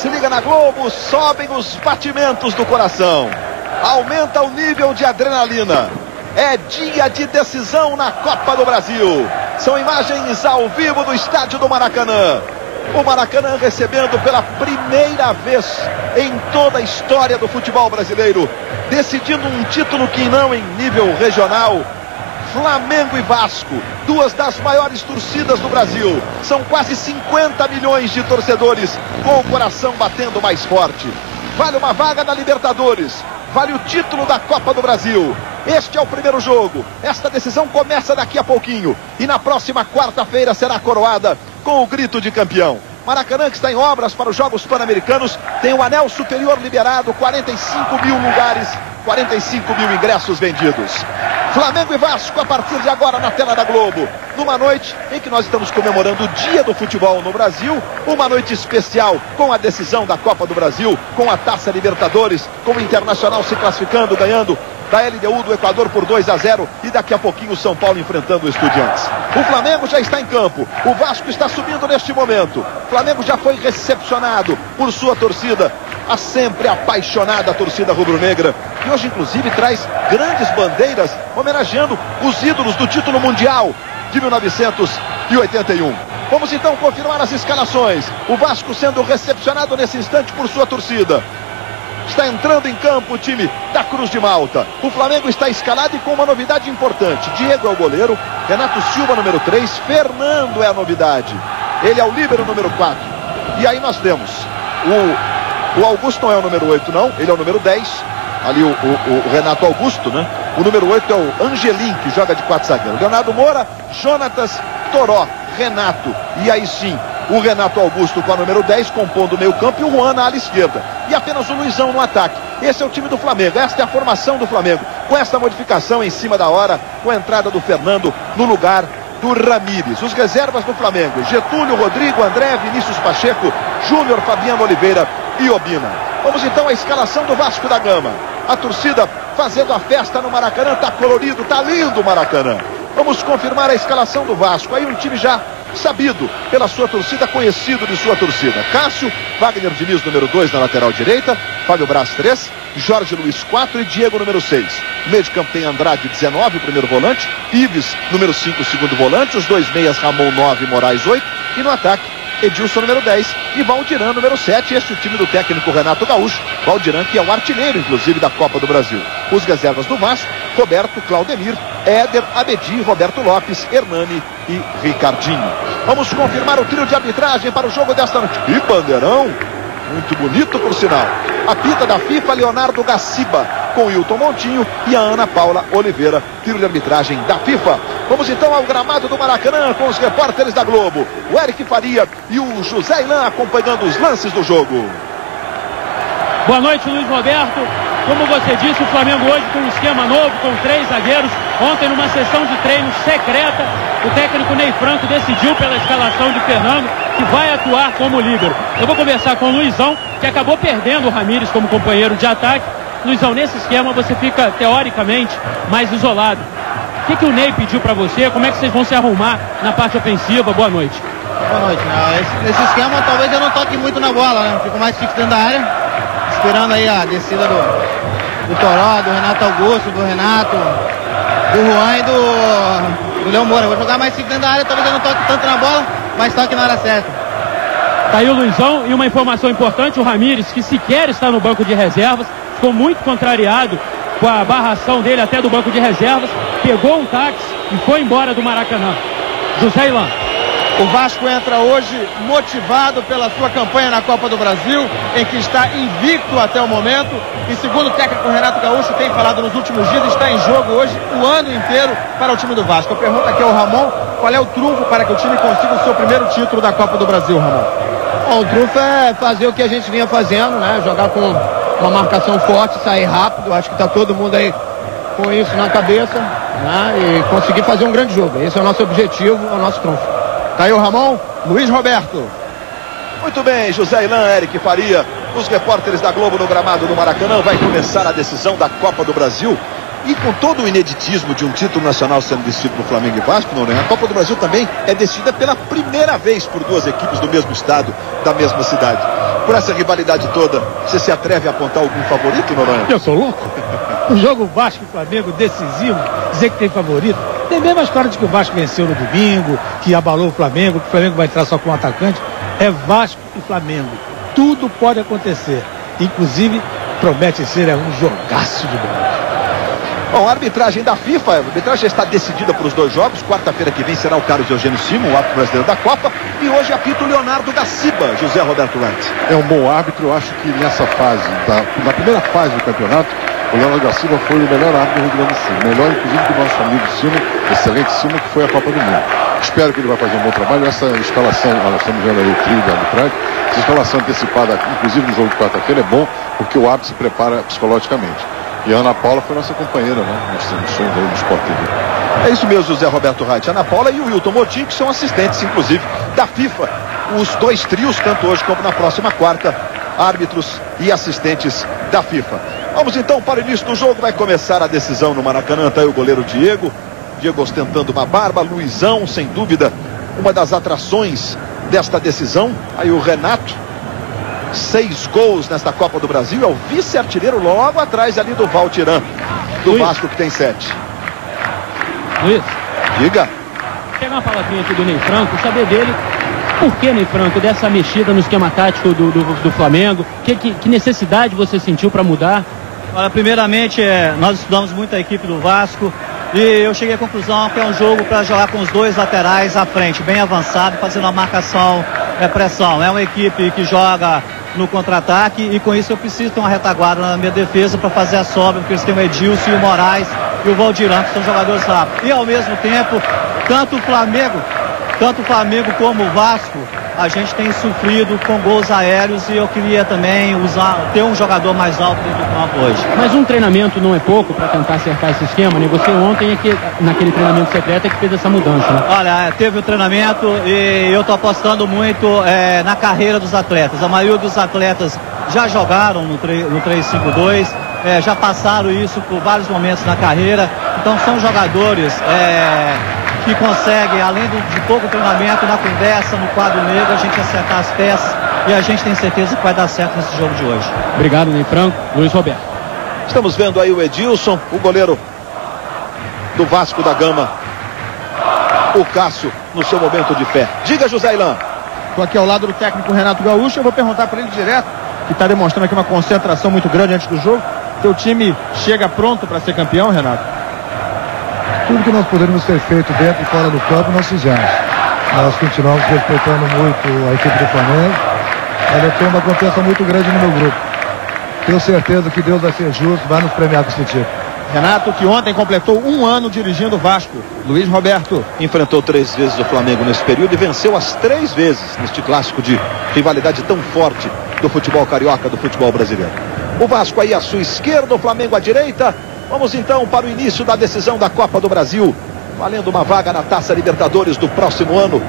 Se liga na Globo, sobem os batimentos do coração. Aumenta o nível de adrenalina. É dia de decisão na Copa do Brasil. São imagens ao vivo do estádio do Maracanã. O Maracanã recebendo pela primeira vez em toda a história do futebol brasileiro, decidindo um título que não em nível regional. Flamengo e Vasco, duas das maiores torcidas do Brasil. São quase 50 milhões de torcedores com o coração batendo mais forte. Vale uma vaga na Libertadores, vale o título da Copa do Brasil. Este é o primeiro jogo. Esta decisão começa daqui a pouquinho e na próxima quarta-feira será coroada com o grito de campeão. Maracanã, que está em obras para os Jogos Pan-Americanos, tem o anel superior liberado, 45 mil lugares, 45 mil ingressos vendidos. Flamengo e Vasco a partir de agora na tela da Globo. Numa noite em que nós estamos comemorando o Dia do Futebol no Brasil. Uma noite especial com a decisão da Copa do Brasil, com a Taça Libertadores, com o Internacional se classificando, ganhando da LDU do Equador por 2-0 e daqui a pouquinho o São Paulo enfrentando o Estudiantes. O Flamengo já está em campo, o Vasco está subindo neste momento. O Flamengo já foi recepcionado por sua torcida, a sempre apaixonada torcida rubro-negra, que hoje inclusive traz grandes bandeiras homenageando os ídolos do título mundial de 1981. Vamos então confirmar as escalações. O Vasco sendo recepcionado nesse instante por sua torcida. Está entrando em campo o time da Cruz de Malta. O Flamengo está escalado e com uma novidade importante. Diego é o goleiro, Renato Silva número 3, Fernando é a novidade. Ele é o líbero número 4. E aí nós temos o Augusto, não é o número 8 não, ele é o número 10. Ali o Renato Augusto, né? O número 8 é o Angelim, que joga de 4 zagueiros. Leonardo Moura, Jonatas, Toró, Renato. E aí sim, o Renato Augusto com a número 10, compondo o meio campo, e o Juan na ala esquerda. E apenas o Luizão no ataque. Esse é o time do Flamengo, esta é a formação do Flamengo. Com esta modificação em cima da hora, com a entrada do Fernando no lugar do Ramírez. Os reservas do Flamengo: Getúlio, Rodrigo, André, Vinícius Pacheco, Júnior, Fabiano Oliveira e Obina. Vamos então à escalação do Vasco da Gama. A torcida fazendo a festa no Maracanã, tá colorido, tá lindo o Maracanã. Vamos confirmar a escalação do Vasco. Aí um time já sabido pela sua torcida, conhecido de sua torcida. Cássio, Wagner Diniz número 2 na lateral direita, Fábio Braz 3, Jorge Luiz 4 e Diego número 6. No meio de campo tem Andrade 19, o primeiro volante, Ives número 5, o segundo volante, os dois meias Ramon 9 e Moraes 8, e no ataque Edilson número 10 e Valdiran número 7. Este é o time do técnico Renato Gaúcho. Valdiran, que é o artilheiro inclusive da Copa do Brasil. Os reservas do Vasco: Roberto, Claudemir, Éder, Abedi, Roberto Lopes, Hernani e Ricardinho. Vamos confirmar o trio de arbitragem para o jogo desta noite. E bandeirão muito bonito, por sinal. Apita da FIFA Leonardo Gaciba, com Hilton Montinho e a Ana Paula Oliveira, trio de arbitragem da FIFA. Vamos então ao gramado do Maracanã com os repórteres da Globo, o Eric Faria e o José Ilan, acompanhando os lances do jogo. Boa noite, Luiz Roberto. Como você disse, o Flamengo hoje com um esquema novo, com 3 zagueiros. Ontem, numa sessão de treino secreta, o técnico Ney Franco decidiu pela escalação de Fernando, que vai atuar como líbero. Eu vou conversar com o Luizão, que acabou perdendo o Ramírez como companheiro de ataque. Luizão, nesse esquema você fica, teoricamente, mais isolado. O que o Ney pediu para você? Como é que vocês vão se arrumar na parte ofensiva? Boa noite. Boa noite. Nesse esquema, talvez eu não toque muito na bola, né? Fico mais fixo dentro da área, esperando aí a descida do Toró, do Renato Augusto, do Renato, do Juan e do Léo Moura. Vou jogar mais fixo dentro da área, talvez eu não toque tanto na bola, mas toque na hora certa. Tá aí o Luizão, e uma informação importante: o Ramírez, que sequer está no banco de reservas, ficou muito contrariado com a barração dele até do banco de reservas, pegou um táxi e foi embora do Maracanã. José Ilan. O Vasco entra hoje motivado pela sua campanha na Copa do Brasil, em que está invicto até o momento. E segundo o técnico Renato Gaúcho tem falado nos últimos dias, está em jogo hoje o ano inteiro para o time do Vasco. Eu pergunto aqui ao Ramon, qual é o trunfo para que o time consiga o seu primeiro título da Copa do Brasil, Ramon? Bom, o trunfo é fazer o que a gente vinha fazendo, né? Jogar com uma marcação forte, sair rápido. Acho que está todo mundo aí com isso na cabeça, né? E conseguir fazer um grande jogo. Esse é o nosso objetivo, é o nosso trunfo. Tá aí o Ramon. Luiz Roberto. Muito bem, José Ilan, Eric Faria, os repórteres da Globo no gramado do Maracanã. Vai começar a decisão da Copa do Brasil. E com todo o ineditismo de um título nacional sendo decidido por Flamengo e Vasco, Noronha, a Copa do Brasil também é decidida pela primeira vez por duas equipes do mesmo estado, da mesma cidade. Por essa rivalidade toda, você se atreve a apontar algum favorito, Noronha? Eu sou louco? Um jogo Vasco e Flamengo decisivo, dizer que tem favorito. Tem mesmo a história de que o Vasco venceu no domingo, que abalou o Flamengo, que o Flamengo vai entrar só com um atacante. É Vasco e Flamengo. Tudo pode acontecer. Inclusive, promete ser um jogaço de bola. Bom, a arbitragem da FIFA, a arbitragem está decidida para os dois jogos. Quarta-feira que vem será o Carlos Eugênio Simon, o árbitro brasileiro da Copa. E hoje apita o Leonardo Gaciba, José Roberto Wright. É um bom árbitro. Eu acho que nessa fase, na primeira fase do campeonato, o Leonardo Gaciba foi o melhor árbitro do Rio Grande do Sul. Melhor, inclusive, do nosso amigo Simon, excelente Simon, que foi a Copa do Mundo. Espero que ele vai fazer um bom trabalho. Essa escalação, nós estamos vendo aí o trio da arbitragem, essa escalação antecipada, inclusive no jogo de quarta-feira, é bom, porque o árbitro se prepara psicologicamente. E a Ana Paula foi nossa companheira, né? Nós temos sonhos aí no Sport TV. É isso mesmo, José Roberto Wright. Ana Paula e o Wilton Motim, que são assistentes, inclusive, da FIFA. Os dois trios, tanto hoje como na próxima quarta, árbitros e assistentes da FIFA. Vamos então para o início do jogo. Vai começar a decisão no Maracanã. Está aí o goleiro Diego. Diego ostentando uma barba. Luizão, sem dúvida, uma das atrações desta decisão. Aí o Renato. 6 gols nesta Copa do Brasil. É o vice-artilheiro logo atrás ali do Valtiran, do Luiz. Vasco, que tem 7. Luiz, Diga. pegar uma palavrinha aqui do Ney Franco, saber dele, por que, Ney Franco, dessa mexida no esquema tático do Flamengo? Que necessidade você sentiu para mudar? Olha, primeiramente, nós estudamos muito a equipe do Vasco e eu cheguei à conclusão que é um jogo para jogar com os dois laterais à frente, bem avançado, fazendo a marcação, pressão. É uma equipe que joga no contra-ataque e com isso eu preciso ter uma retaguarda na minha defesa para fazer a sobra, porque eles têm o Edilson e o Moraes e o Valdiran, que são jogadores rápidos. E ao mesmo tempo, tanto o Flamengo como o Vasco, a gente tem sofrido com gols aéreos e eu queria também ter um jogador mais alto dentro do campo hoje. Mas um treinamento não é pouco para tentar acertar esse esquema, né? Você ontem, naquele treinamento secreto, é que fez essa mudança, né? Olha, teve o treinamento e eu tô apostando muito na carreira dos atletas. A maioria dos atletas já jogaram no 3-5-2, já passaram isso por vários momentos na carreira. Então são jogadores que conseguem, além de pouco treinamento, na conversa, no quadro negro, a gente acertar as peças e a gente tem certeza que vai dar certo nesse jogo de hoje. Obrigado, Ney Franco. Luiz Roberto. Estamos vendo aí o Edilson, o goleiro do Vasco da Gama, o Cássio, no seu momento de fé. Diga, José Ilan. Estou aqui ao lado do técnico Renato Gaúcho. Eu vou perguntar para ele direto, que está demonstrando aqui uma concentração muito grande antes do jogo. Teu time chega pronto para ser campeão, Renato? Tudo que nós poderíamos ter feito dentro e fora do campo, nós fizemos. Nós continuamos respeitando muito a equipe do Flamengo. Mas eu tenho uma confiança muito grande no meu grupo. Tenho certeza que Deus vai ser justo, vai nos premiar com esse título. Renato, que ontem completou 1 ano dirigindo o Vasco. Luiz Roberto. Enfrentou 3 vezes o Flamengo nesse período e venceu as 3 vezes neste clássico de rivalidade tão forte do futebol carioca, do futebol brasileiro. O Vasco aí à sua esquerda, o Flamengo à direita. Vamos então para o início da decisão da Copa do Brasil, valendo uma vaga na Taça Libertadores do próximo ano,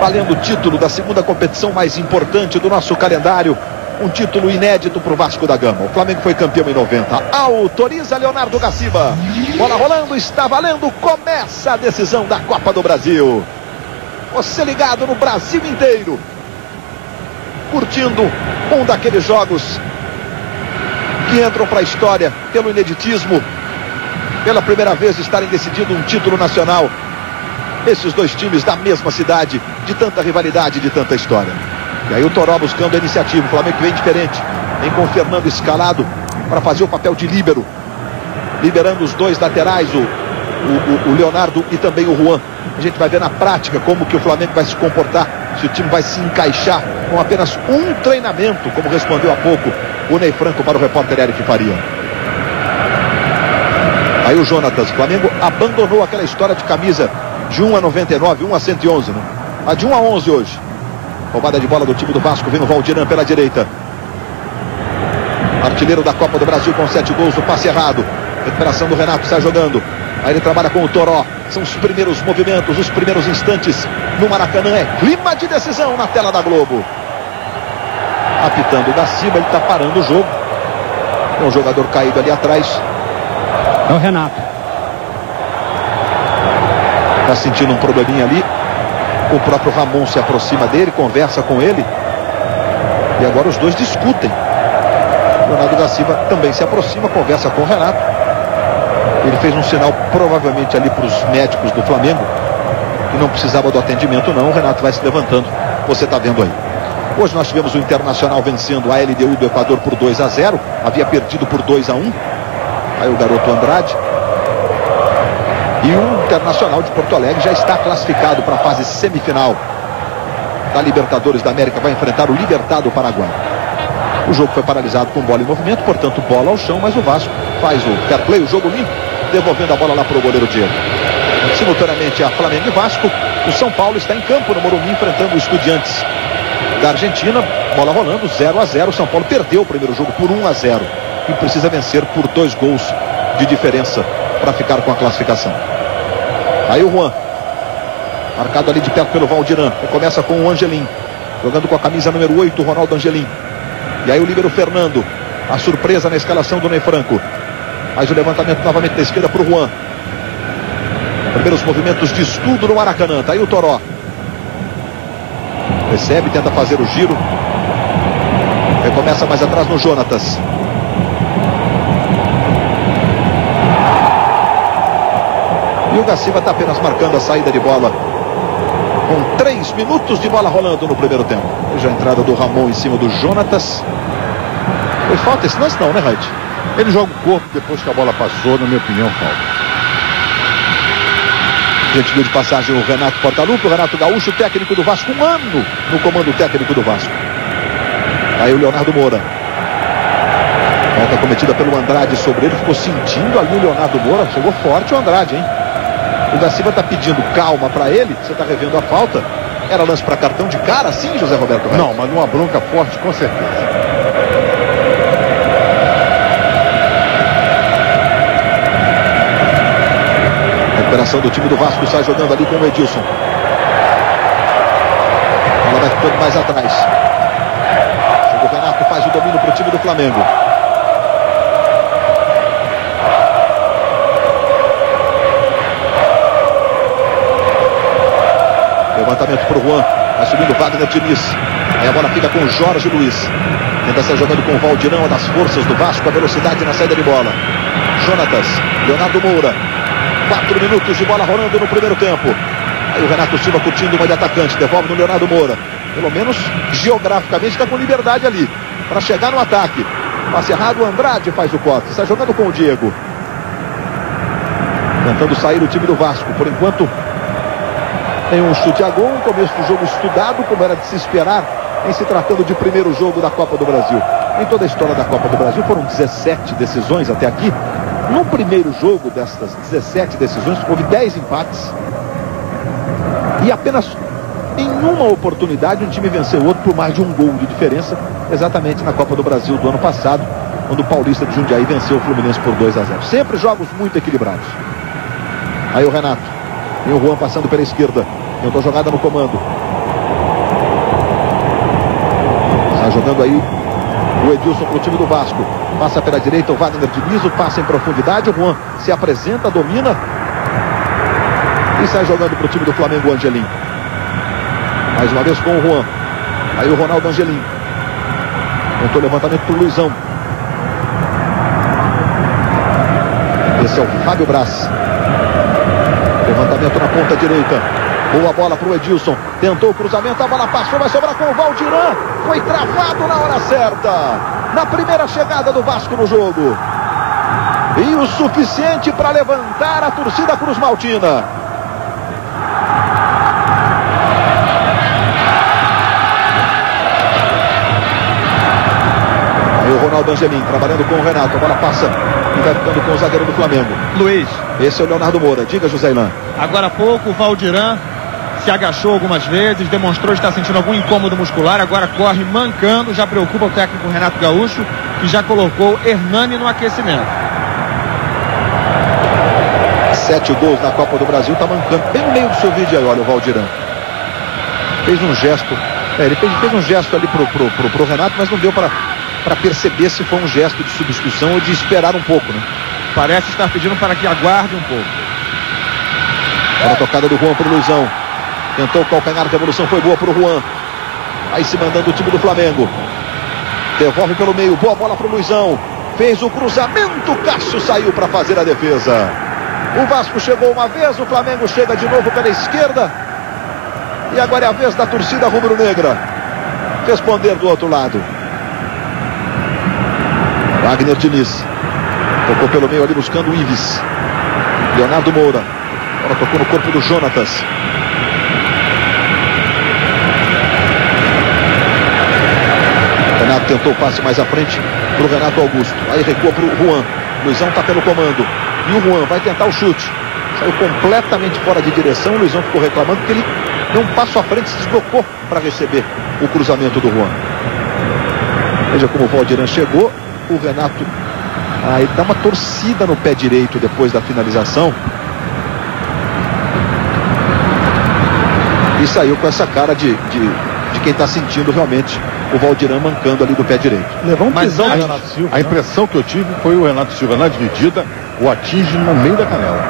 valendo o título da segunda competição mais importante do nosso calendário, um título inédito para o Vasco da Gama. O Flamengo foi campeão em 90. Autoriza Leonardo Gaciba. Bola rolando, está valendo, começa a decisão da Copa do Brasil. Você ligado no Brasil inteiro, curtindo um daqueles jogos que entram para a história pelo ineditismo, pela primeira vez estarem decidindo um título nacional. Esses dois times da mesma cidade, de tanta rivalidade, de tanta história. E aí o Toró buscando a iniciativa. O Flamengo vem diferente, vem com o Fernando escalado para fazer o papel de líbero, liberando os dois laterais, o Leonardo e também o Juan. A gente vai ver na prática como que o Flamengo vai se comportar, se o time vai se encaixar com apenas um treinamento, como respondeu há pouco o Ney Franco para o repórter Eric Faria. Aí o Jonatas. O Flamengo abandonou aquela história de camisa de 1 a 99, 1 a 111, né? A de 1 a 11 hoje. Roubada de bola do time do Vasco, vem o Valdiran pela direita. Artilheiro da Copa do Brasil com 7 gols, o passe errado. Recuperação do Renato, sai jogando. Aí ele trabalha com o Toró. São os primeiros movimentos, os primeiros instantes no Maracanã. É clima de decisão na tela da Globo. Apitando o Gaciba, ele está parando o jogo. Tem um jogador caído ali atrás. É o Renato. Está sentindo um probleminha ali. O próprio Ramon se aproxima dele, conversa com ele. E agora os dois discutem. O Leonardo da Silva também se aproxima, conversa com o Renato. Ele fez um sinal provavelmente ali para os médicos do Flamengo, que não precisava do atendimento não. O Renato vai se levantando. Você está vendo aí. Hoje nós tivemos o Internacional vencendo a LDU do Equador por 2-0. Havia perdido por 2-1. Aí o garoto Andrade. E o Internacional de Porto Alegre já está classificado para a fase semifinal da Libertadores da América. Vai enfrentar o Libertad do Paraguai. O jogo foi paralisado com bola em movimento, portanto bola ao chão, mas o Vasco faz o fair play, o jogo limpo, devolvendo a bola lá para o goleiro Diego. Simultaneamente a Flamengo e Vasco, o São Paulo está em campo no Morumbi enfrentando o Estudiantes da Argentina. Bola rolando, 0-0. O São Paulo perdeu o primeiro jogo por 1-0 e precisa vencer por 2 gols de diferença para ficar com a classificação. Aí o Juan, marcado ali de perto pelo Valdiran. Começa com o Angelim, jogando com a camisa número 8, o Ronaldo Angelim. E aí o líbero Fernando, a surpresa na escalação do Ney Franco. Faz o levantamento novamente da esquerda para o Juan. Primeiros movimentos de estudo no Maracanã. Tá aí o Toró. Recebe, tenta fazer o giro. Recomeça mais atrás no Jonatas. E o Gaciba está apenas marcando a saída de bola. Com 3 minutos de bola rolando no primeiro tempo. Veja a entrada do Ramon em cima do Jonatas. Foi falta esse lance não, né, Raid? Ele joga o corpo depois que a bola passou, na minha opinião, falta. A gente viu de passagem o Renato Portaluppi, o Renato Gaúcho, técnico do Vasco, 1 ano no comando técnico do Vasco. Aí o Leonardo Moura. Falta cometida pelo Andrade sobre ele, ficou sentindo ali o Leonardo Moura. Chegou forte o Andrade, hein? O da Silva está pedindo calma para ele. Você está revendo a falta. Era lance para cartão de cara, sim, José Roberto Reis? Não, mas numa bronca forte, com certeza. Recuperação do time do Vasco, sai jogando ali com o Edilson. Ela vai ficando mais atrás. O Renato faz o domínio para o time do Flamengo. Levantamento para o Juan. Vai subindo Wagner Diniz. Aí a bola fica com o Jorge Luiz. Tenta sair jogando com o Valdirão, das forças do Vasco, a velocidade na saída de bola. Jonatas, Leonardo Moura. 4 minutos de bola rolando no primeiro tempo. Aí o Renato Silva curtindo uma de atacante. Devolve no Leonardo Moura. Pelo menos geograficamente está com liberdade ali para chegar no ataque. Passe errado, o Andrade faz o corte. Está jogando com o Diego. Tentando sair o time do Vasco. Por enquanto tem um chute a gol. Um começo do jogo estudado, como era de se esperar em se tratando de primeiro jogo da Copa do Brasil. Em toda a história da Copa do Brasil foram 17 decisões até aqui. No primeiro jogo destas 17 decisões, houve 10 empates. E apenas em uma oportunidade um time venceu o outro por mais de 1 gol de diferença. Exatamente na Copa do Brasil do ano passado, quando o Paulista de Jundiaí venceu o Fluminense por 2-0. Sempre jogos muito equilibrados. Aí o Renato. E o Juan passando pela esquerda. Tentou jogada no comando. Está jogando aí o Edilson para o time do Vasco. Passa pela direita o Wagner Diniz, o passe em profundidade. O Juan se apresenta, domina. E sai jogando para o time do Flamengo, o Angelim. Mais uma vez com o Juan. Aí o Ronaldo Angelim. Tentou levantamento para o Luizão. Esse é o Fábio Braz. Levantamento na ponta direita. Boa bola para o Edilson. Tentou o cruzamento, a bola passou, vai sobrar com o Valdiran. Foi travado na hora certa. Na primeira chegada do Vasco no jogo. E o suficiente para levantar a torcida Cruz Maltina. Aí o Ronaldo Angelim trabalhando com o Renato. A bola passa e vai ficando com o zagueiro do Flamengo. Luiz. Esse é o Leonardo Moura. Diga, Josailan. Agora há pouco o Valdiran se agachou algumas vezes, demonstrou estar sentindo algum incômodo muscular, agora corre mancando, já preocupa o técnico Renato Gaúcho, que já colocou Hernani no aquecimento. 7 gols na Copa do Brasil, tá mancando bem no meio do seu vídeo aí, olha o Valdiran. Fez um gesto, ele fez um gesto ali pro Renato, mas não deu para perceber se foi um gesto de substituição ou de esperar um pouco, né? parece estar pedindo para que aguarde um pouco. A tocada do Juan para o Luizão. Tentou o calcanhar, a devolução foi boa para o Juan. Aí se mandando o time do Flamengo. Devolve pelo meio, boa bola para o Luizão. Fez o cruzamento, Cássio saiu para fazer a defesa. O Vasco chegou uma vez, o Flamengo chega de novo pela esquerda. E agora é a vez da torcida rubro-negra responder do outro lado. Wagner Diniz. Tocou pelo meio ali buscando o Ives. Leonardo Moura. Agora tocou no corpo do Jonatas. Renato tentou o passe mais à frente para o Renato Augusto. Aí recua para o Juan. Luizão está pelo comando. E o Juan vai tentar o chute. Saiu completamente fora de direção. O Luizão ficou reclamando porque ele deu um passo à frente, se deslocou para receber o cruzamento do Juan. Veja como o Valdirã chegou. O Renato aí dá uma torcida no pé direito depois da finalização. E saiu com essa cara de quem está sentindo realmente o Valdirã mancando ali do pé direito. Levou um pisão do Renato Silva. A impressão que eu tive foi o Renato Silva na dividida o atinge no meio da canela.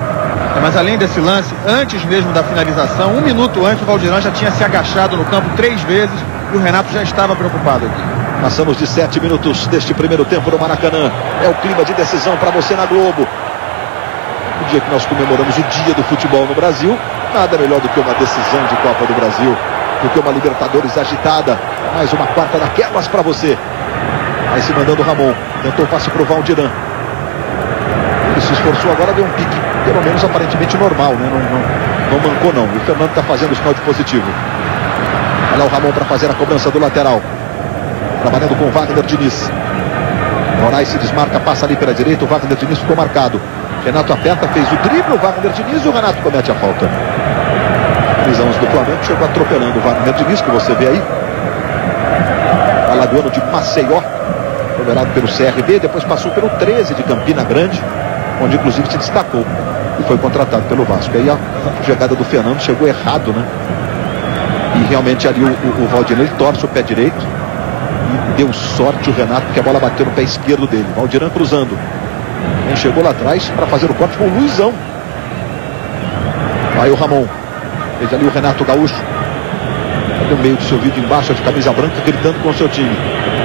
Mas além desse lance, antes mesmo da finalização, 1 minuto antes, o Valdirã já tinha se agachado no campo 3 vezes e o Renato já estava preocupado aqui. Passamos de 7 minutos deste primeiro tempo no Maracanã. É o clima de decisão para você na Globo. No dia que nós comemoramos o dia do futebol no Brasil, nada melhor do que uma decisão de Copa do Brasil, do que uma Libertadores agitada. Mais uma quarta daquelas para você. Aí se mandando o Ramon. Tentou o passe para o Valdirã. Ele se esforçou agora, deu um pique, pelo menos aparentemente normal, né? Não mancou não. E o Fernando está fazendo o sinal de positivo. Olha lá o Ramon para fazer a cobrança do lateral. Trabalhando com o Wagner Diniz. Moraes se desmarca, passa ali pela direita. O Wagner Diniz ficou marcado. Renato aperta, fez o drible, o Wagner Diniz e o Renato comete a falta. Os 11 do Flamengo chegou atropelando o Wagner Diniz, que você vê aí. Alagoano de Maceió, liberado pelo CRB, depois passou pelo 13 de Campina Grande, onde inclusive se destacou e foi contratado pelo Vasco. Aí a jogada do Fernando chegou errado, né? E realmente ali o Valdirã ele torce o pé direito e deu sorte o Renato, porque a bola bateu no pé esquerdo dele. Valdirã cruzando. Quem chegou lá atrás para fazer o corte foi o Luizão. Aí o Ramon. Veja ali o Renato Gaúcho. No meio do seu vídeo embaixo, de camisa branca, gritando com o seu time.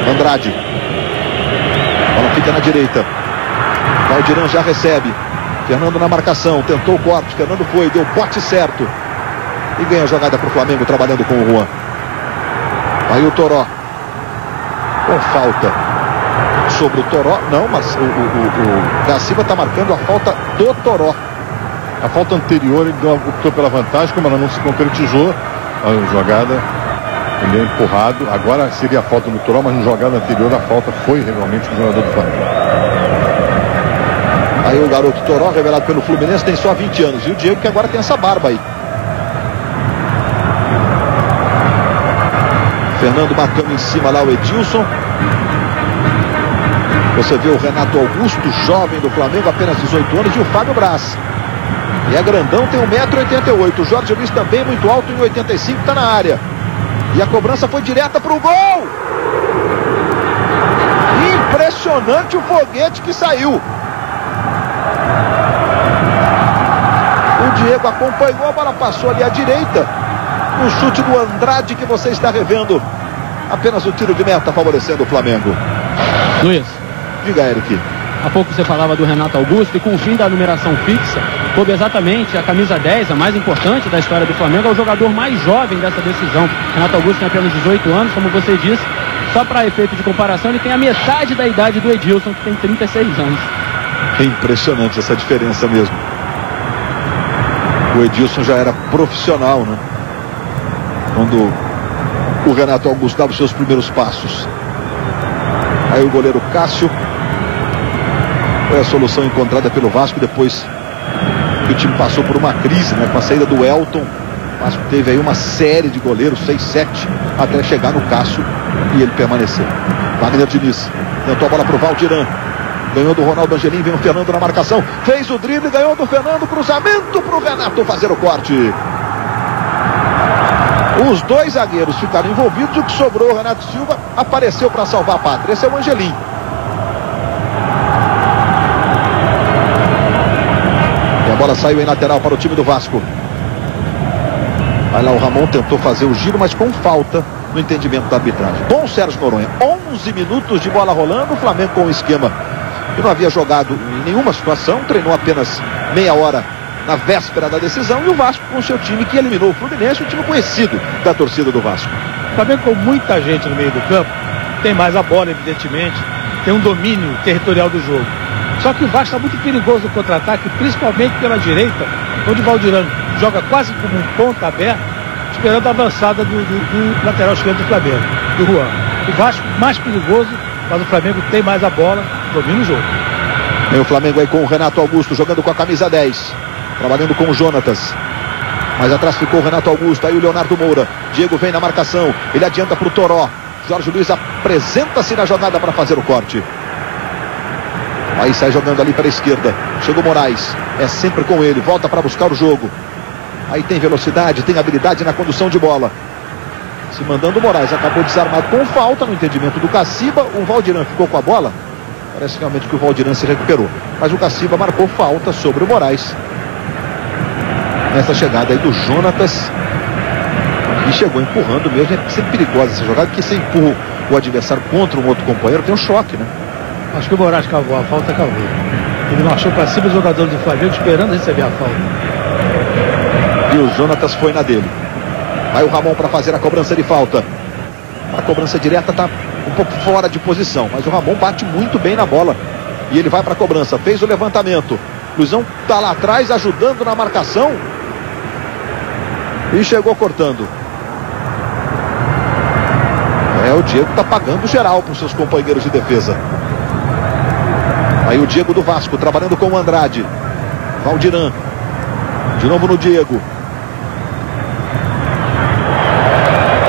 Andrade. A bola fica na direita. Valdirã já recebe. Fernando na marcação. Tentou o corte. Fernando foi. Deu o bote certo. E ganha a jogada para o Flamengo, trabalhando com o Juan. Aí o Toró. Com falta sobre o Toró. Não, mas o Da Silva está marcando a falta do Toró. A falta anterior ele optou pela vantagem, como ela não se concretizou. A jogada, ele é empurrado. Agora seria a falta do Toró, mas na jogada anterior a falta foi realmente do jogador do Flamengo. Aí o garoto Toró, revelado pelo Fluminense, tem só 20 anos. E o Diego que agora tem essa barba aí. Fernando marcando em cima lá o Edilson. Você vê o Renato Augusto, jovem do Flamengo, apenas 18 anos, e o Fábio Braz. E é grandão, tem 1,88 m. O Jorge Luiz também muito alto, em 85, está na área. E a cobrança foi direta para o gol. Impressionante o foguete que saiu. O Diego acompanhou, a bola passou ali à direita. O chute do Andrade que você está revendo. Apenas o tiro de meta favorecendo o Flamengo. Luiz. Diga, Eric. Há pouco você falava do Renato Augusto e com o fim da numeração fixa, coube exatamente a camisa 10, a mais importante da história do Flamengo, é o jogador mais jovem dessa decisão. Renato Augusto tem apenas 18 anos, como você disse. Só para efeito de comparação, ele tem a metade da idade do Edilson, que tem 36 anos. É impressionante essa diferença mesmo. O Edilson já era profissional, né? Quando o Renato Augusto dava os seus primeiros passos. Aí o goleiro Cássio. Foi a solução encontrada pelo Vasco depois que o time passou por uma crise, né? Com a saída do Elton. O Vasco teve aí uma série de goleiros, 6, 7, até chegar no Cássio e ele permaneceu. Wagner Diniz tentou a bola para o Valdirã. Ganhou do Ronaldo Angelim, vem o Fernando na marcação. Fez o drible, ganhou do Fernando. Cruzamento para o Renato fazer o corte. Os dois zagueiros ficaram envolvidos. O que sobrou, o Renato Silva apareceu para salvar a pátria. Esse é o Angelim. bola saiu em lateral para o time do Vasco. Vai lá, o Ramon tentou fazer o giro, mas com falta no entendimento da arbitragem. Bom, Sérgio Noronha, 11 minutos de bola rolando, o Flamengo com um esquema que não havia jogado em nenhuma situação, treinou apenas meia hora na véspera da decisão, e o Vasco com seu time que eliminou o Fluminense, um time conhecido da torcida do Vasco. O Flamengo com muita gente no meio do campo, tem mais a bola, evidentemente, tem um domínio territorial do jogo. Só que o Vasco está muito perigoso no contra-ataque, principalmente pela direita, onde o Valdirano joga quase como um ponta aberto, esperando a avançada do lateral esquerdo do Flamengo, do Juan. O Vasco mais perigoso, mas o Flamengo tem mais a bola, domina o jogo. Vem o Flamengo aí com o Renato Augusto, jogando com a camisa 10, trabalhando com o Jonatas. Mais atrás ficou o Renato Augusto, aí o Leonardo Moura. Diego vem na marcação, ele adianta para o Toró. Jorge Luiz apresenta-se na jogada para fazer o corte. Aí sai jogando ali para a esquerda. Chega o Moraes, é sempre com ele, volta para buscar o jogo. Aí tem velocidade, tem habilidade na condução de bola. Se mandando o Moraes, acabou desarmado com falta no entendimento do Caciba. O Valdiran ficou com a bola. Parece realmente que o Valdiran se recuperou. Mas o Caciba marcou falta sobre o Moraes. Nessa chegada aí do Jonatas. E chegou empurrando mesmo. É sempre perigosa essa jogada, porque você empurra o adversário contra um outro companheiro, tem um choque, né? Acho que o Moraes cavou, a falta cavou. Ele não achou para cima os jogadores do Flamengo esperando receber a falta. E o Jonatas foi na dele. Vai o Ramon para fazer a cobrança de falta. A cobrança direta está um pouco fora de posição, mas o Ramon bate muito bem na bola. E ele vai para a cobrança, fez o levantamento. Luizão está lá atrás ajudando na marcação. E chegou cortando. O Diego está pagando geral para os seus companheiros de defesa. Aí o Diego do Vasco trabalhando com o Andrade. Valdiran. De novo no Diego.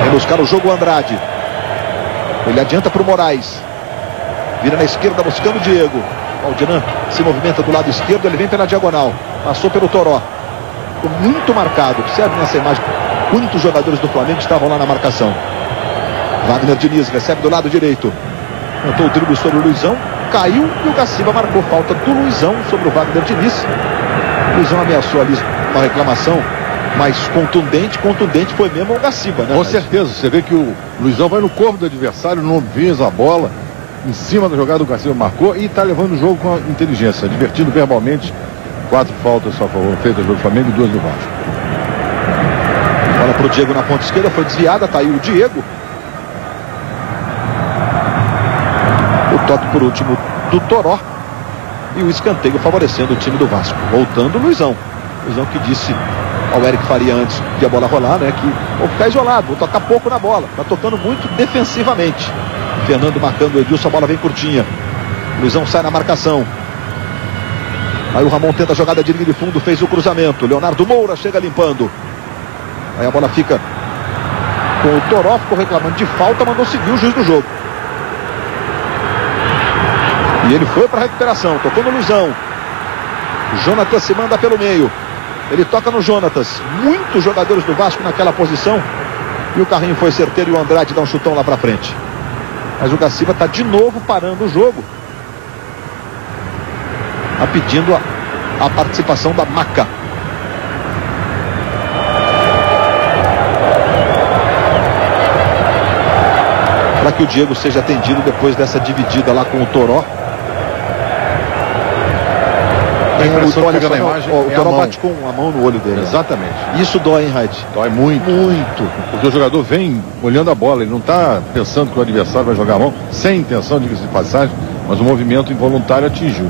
Vem buscar o jogo o Andrade. Ele adianta para o Moraes. Vira na esquerda buscando o Diego. Valdiran se movimenta do lado esquerdo. Ele vem pela diagonal. Passou pelo Toró. Ficou muito marcado. Observe nessa imagem quantos jogadores do Flamengo estavam lá na marcação. Wagner Diniz recebe do lado direito. Montou o drible sobre o Luizão. Caiu e o Caciba marcou falta do Luizão sobre o Wagner Diniz. O Luizão ameaçou ali uma reclamação mais contundente. Contundente foi mesmo o Caciba, né? Com certeza. Você vê que o Luizão vai no corpo do adversário, não visa a bola. Em cima da jogada o Caciba marcou e está levando o jogo com inteligência. Divertindo verbalmente. 4 faltas só feitas pelo Flamengo e 2 do Vasco. Bola para o Diego na ponta esquerda. Foi desviada. Tá aí o Diego. Toque por último do Toró. E o escanteio favorecendo o time do Vasco. Voltando o Luizão. Luizão que disse ao Eric Faria antes de a bola rolar, né? Que vou ficar isolado, vou tocar pouco na bola. Tá tocando muito defensivamente. Fernando marcando o Edilson, a bola vem curtinha. Luizão sai na marcação. Aí o Ramon tenta a jogada de linha de fundo, fez o cruzamento. Leonardo Moura chega limpando. Aí a bola fica com o Toró, ficou reclamando de falta, mandou seguir o juiz do jogo. E ele foi para a recuperação, tocou no Luizão. Jonatas se manda pelo meio. Ele toca no Jonatas. Muitos jogadores do Vasco naquela posição. E o carrinho foi certeiro e o Andrade dá um chutão lá para frente. Mas o Caciba está de novo parando o jogo. Está pedindo a participação da Maca. Para que o Diego seja atendido depois dessa dividida lá com o Toró. O Toró bate com a mão no olho dele. Exatamente. Isso dói, hein, Raid? Dói muito. Muito. Porque o jogador vem olhando a bola. Ele não está pensando que o adversário vai jogar a mão. Sem intenção, diga-se de passagem. Mas o movimento involuntário atingiu.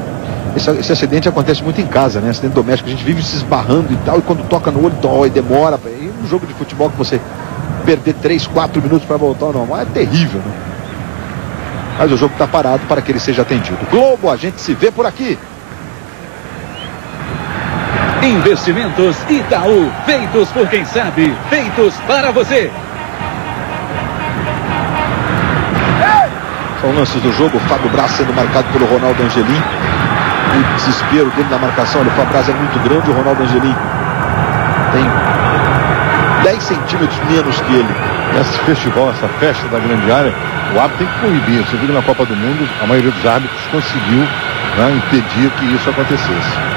Esse acidente acontece muito em casa, né? Acidente doméstico. A gente vive se esbarrando e tal. E quando toca no olho, dói, demora. E um jogo de futebol que você perder 3, 4 minutos para voltar ao normal é terrível, né? Mas o jogo está parado para que ele seja atendido. Globo, a gente se vê por aqui. Investimentos Itaú, feitos por quem sabe, feitos para você. São lances do jogo, o Fábio Braz sendo marcado pelo Ronaldo Angelim. O desespero dele na marcação, o Fábio Braz é muito grande, o Ronaldo Angelim tem 10 centímetros menos que ele. Esse festival, essa festa da grande área, o árbitro tem que proibir. Você viu que na Copa do Mundo, a maioria dos árbitros conseguiu, né, impedir que isso acontecesse.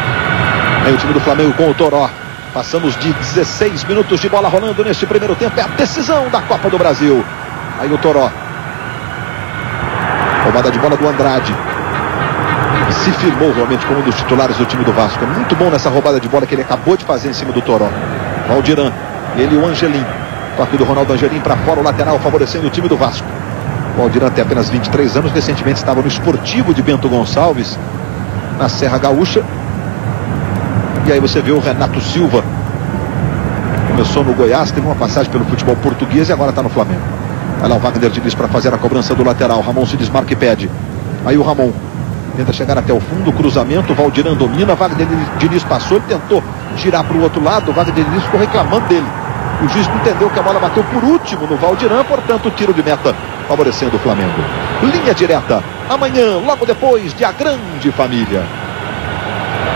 Aí o time do Flamengo com o Toró. Passamos de 16 minutos de bola rolando neste primeiro tempo. É a decisão da Copa do Brasil. Aí o Toró. Roubada de bola do Andrade. Se firmou realmente como um dos titulares do time do Vasco. É muito bom nessa roubada de bola que ele acabou de fazer em cima do Toró. Valdiran. Ele e o Angelim. Toque do Ronaldo Angelim para fora, o lateral, favorecendo o time do Vasco. O Valdiran tem apenas 23 anos. Recentemente estava no Esportivo de Bento Gonçalves, na Serra Gaúcha. E aí você vê o Renato Silva. Começou no Goiás, teve uma passagem pelo futebol português e agora está no Flamengo. Vai lá o Wagner Diniz para fazer a cobrança do lateral. Ramon se desmarca e pede. Aí o Ramon tenta chegar até o fundo, cruzamento, o Valdiran domina, Wagner Diniz passou, ele tentou girar para o outro lado, o Wagner Diniz ficou reclamando dele. O juiz não entendeu que a bola bateu por último no Valdiran, portanto, tiro de meta favorecendo o Flamengo. Linha direta, amanhã, logo depois de A Grande Família.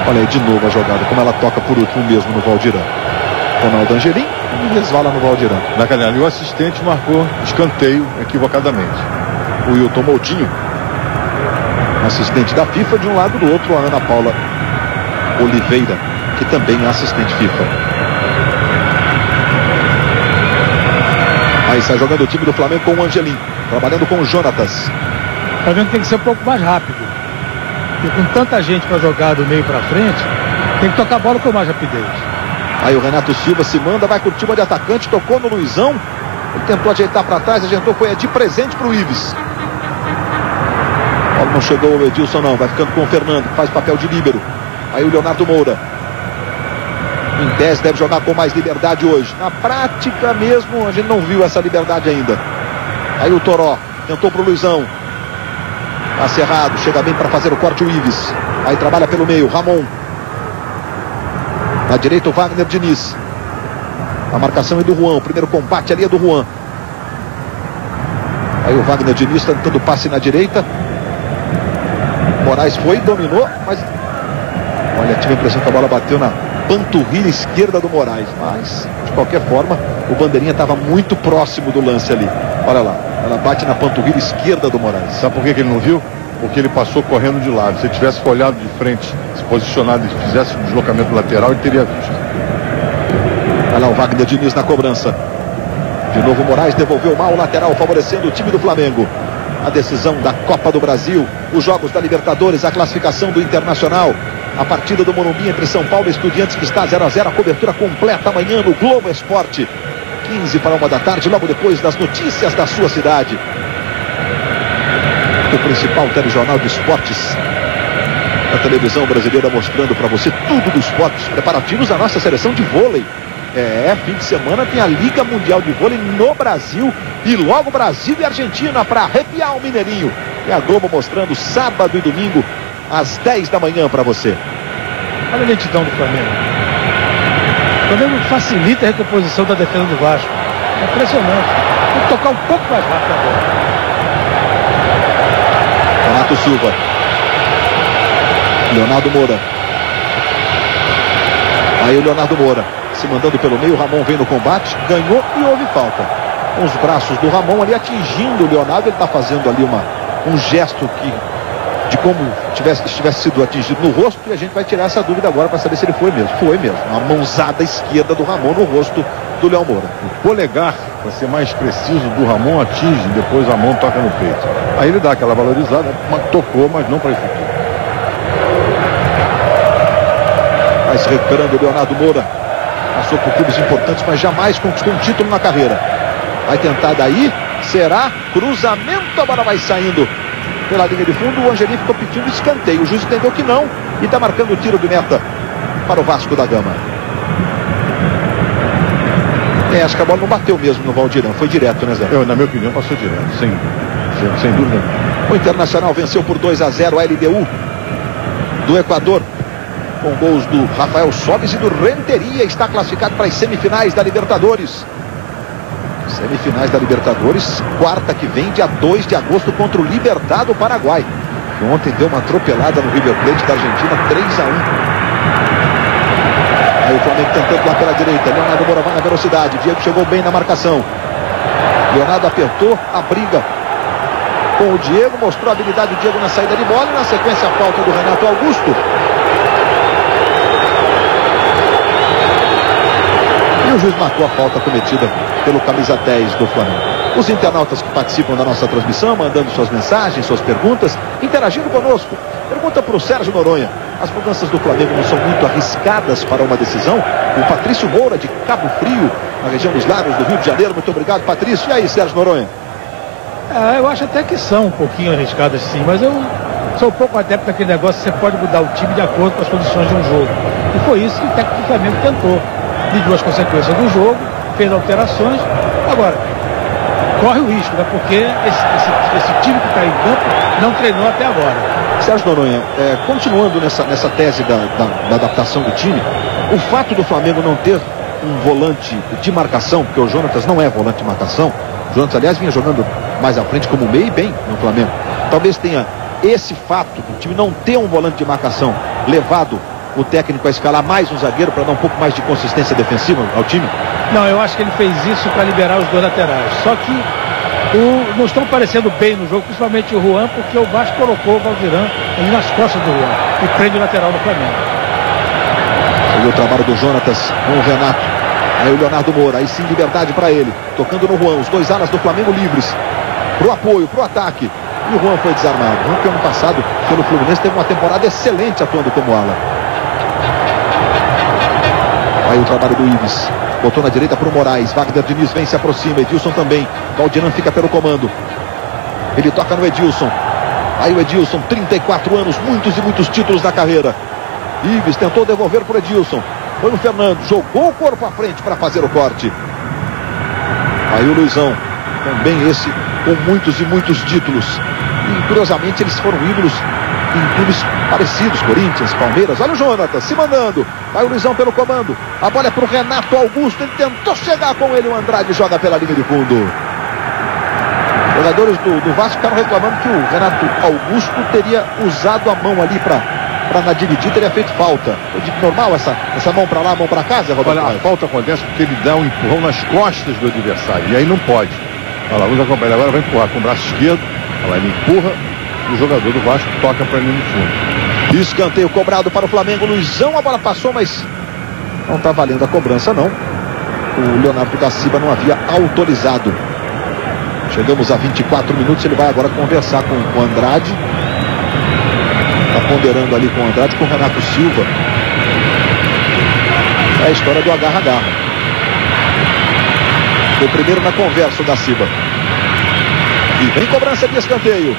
Olha aí de novo a jogada, como ela toca por último mesmo no Valdiran. Ronaldo Angelim e resvala no Valdiran. Na canela, e o assistente marcou escanteio equivocadamente. O Wilton Moldinho, assistente da FIFA, de um lado, do outro a Ana Paula Oliveira, que também é assistente FIFA. Aí sai jogando o time do Flamengo com o Angelim, trabalhando com o Jonatas. O Flamengo tem que ser um pouco mais rápido. Porque com tanta gente para jogar do meio para frente, tem que tocar a bola com mais rapidez. Aí o Renato Silva se manda, vai com o time de atacante, tocou no Luizão. Ele tentou ajeitar para trás, ajeitou, foi de presente para o Ives. Olha, não chegou o Edilson não, vai ficando com o Fernando, que faz papel de líbero. Aí o Leonardo Moura. Em 10 deve jogar com mais liberdade hoje. Na prática mesmo, a gente não viu essa liberdade ainda. Aí o Toró tentou pro Luizão. Passe errado, chega bem para fazer o corte o Ives. Aí trabalha pelo meio, Ramon. Na direita o Wagner Diniz. A marcação é do Juan, o primeiro combate ali é do Juan. Aí o Wagner Diniz tentando passe na direita. Moraes foi, dominou, mas... Olha, tive a impressão que a bola bateu na panturrilha esquerda do Moraes, mas de qualquer forma o bandeirinha estava muito próximo do lance ali. Olha lá, ela bate na panturrilha esquerda do Moraes. Sabe por que ele não viu? Porque ele passou correndo de lado. Se ele tivesse olhado de frente, se posicionado e fizesse o deslocamento lateral, ele teria visto. Olha lá o Wagner Diniz na cobrança. De novo o Moraes devolveu mal o lateral, favorecendo o time do Flamengo. A decisão da Copa do Brasil, os jogos da Libertadores, a classificação do Internacional. A partida do Morumbi entre São Paulo e Estudiantes, que está 0-0, a cobertura completa amanhã no Globo Esporte. 15 para 1 da tarde, logo depois das notícias da sua cidade. O principal telejornal de esportes da televisão brasileira, mostrando para você tudo dos esportes, preparativos da nossa seleção de vôlei. Fim de semana tem a Liga Mundial de Vôlei no Brasil e logo Brasil e Argentina para arrepiar o Mineirinho. E a Globo mostrando sábado e domingo às 10 da manhã para você. Olha a lentidão do Flamengo. O Flamengo facilita a recomposição da defesa do Vasco. É impressionante. Tem que tocar um pouco mais rápido agora. Renato Silva. Leonardo Moura. Aí o Leonardo Moura se mandando pelo meio, o Ramon vem no combate, ganhou e houve falta. Com os braços do Ramon ali atingindo o Leonardo, ele está fazendo ali um gesto de como estivesse sido atingido no rosto, e a gente vai tirar essa dúvida agora para saber se ele foi mesmo. Foi mesmo, uma mãozada esquerda do Ramon no rosto do Léo Moura. O polegar, para ser mais preciso, do Ramon atinge, depois a mão toca no peito. Aí ele dá aquela valorizada, tocou, mas não para efetuar. Vai se recuperando o Leonardo Moura. Passou por clubes importantes, mas jamais conquistou um título na carreira. Vai tentar daí, será cruzamento, a bola vai saindo pela linha de fundo. O Angelim ficou pedindo escanteio, o juiz entendeu que não e está marcando o tiro de meta para o Vasco da Gama. Acho que a bola não bateu mesmo no Valdiran, foi direto, né, Zé? Na minha opinião passou direto, sem dúvida. O Internacional venceu por 2-0 a LDU do Equador, com gols do Rafael Sobis e do Renteria. Está classificado para as semifinais da Libertadores. Semifinais da Libertadores, quarta que vem, dia 2 de agosto, contra o Libertad do Paraguai, que ontem deu uma atropelada no River Plate da Argentina, 3-1. Aí o Flamengo tentando lá pela direita, Leonardo Moura vai na velocidade, Diego chegou bem na marcação. Leonardo apertou a briga com o Diego, mostrou a habilidade do Diego na saída de bola, e na sequência a falta do Renato Augusto. o juiz marcou a falta cometida pelo camisa 10 do Flamengo. Os internautas que participam da nossa transmissão, mandando suas mensagens, suas perguntas, interagindo conosco. Pergunta para o Sérgio Noronha: as mudanças do Flamengo não são muito arriscadas para uma decisão? O Patrício Moura, de Cabo Frio, na região dos Lagos do Rio de Janeiro. Muito obrigado, Patrício. E aí, Sérgio Noronha? Eu acho até que são um pouquinho arriscadas, sim, mas eu sou um pouco adepto daquele negócio que você pode mudar o time de acordo com as condições de um jogo. E foi isso que o técnico do Flamengo tentou. Mediu as consequências do jogo, fez alterações. Agora, corre o risco, né? Porque esse time que está em campo não treinou até agora. Sérgio Noronha, continuando nessa tese da adaptação do time, o fato do Flamengo não ter um volante de marcação, porque o Jonatas não é volante de marcação, o Jonatas, aliás, vinha jogando mais à frente como meio e bem no Flamengo, talvez tenha esse fato do time não ter um volante de marcação levado o técnico a escalar mais um zagueiro para dar um pouco mais de consistência defensiva ao time? Não, eu acho que ele fez isso para liberar os dois laterais. Só que não estão parecendo bem no jogo, principalmente o Juan, porque o Vasco colocou o Valdirão ali nas costas do Juan e prende o lateral do Flamengo. Foi o trabalho do Jonatas com o Renato. Aí o Leonardo Moura, aí sim liberdade para ele, tocando no Juan, os dois alas do Flamengo livres pro apoio, pro ataque. E o Juan foi desarmado. O Juan, que ano passado pelo Fluminense teve uma temporada excelente atuando como ala. Aí o trabalho do Ives. Botou na direita para o Moraes. Wagner Diniz vem, se aproxima. Edilson também. Valdirão fica pelo comando. Ele toca no Edilson. Aí o Edilson, 34 anos, muitos e muitos títulos na carreira. Ives tentou devolver para o Edilson. Foi o Fernando. Jogou o corpo à frente para fazer o corte. Aí o Luizão. Também esse com muitos e muitos títulos. E curiosamente eles foram ídolos em clubes parecidos, Corinthians, Palmeiras. Olha o Jonatas se mandando. Vai o Luizão pelo comando. A bola é para o Renato Augusto. Ele tentou chegar com ele. O Andrade joga pela linha de fundo. Os jogadores do Vasco ficaram reclamando que o Renato Augusto teria usado a mão ali para na dividida, teria feito falta. Foi de normal essa mão para lá, mão para cá, Zé Roberto? Olha, a falta acontece porque ele dá um empurrão nas costas do adversário. E aí não pode. Olha lá, vamos acompanhar. Agora vai empurrar com o braço esquerdo. Olha lá, ele empurra. E o jogador do Vasco toca para ele no fundo. Escanteio cobrado para o Flamengo. Luizão, a bola passou, mas não está valendo a cobrança, não. O Leonardo da Silva não havia autorizado. Chegamos a 24 minutos. Ele vai agora conversar com o Andrade. Está ponderando ali com o Andrade, com o Renato Silva. É a história do agarra-agarra. Foi primeiro na conversa da Silva. E vem cobrança de escanteio.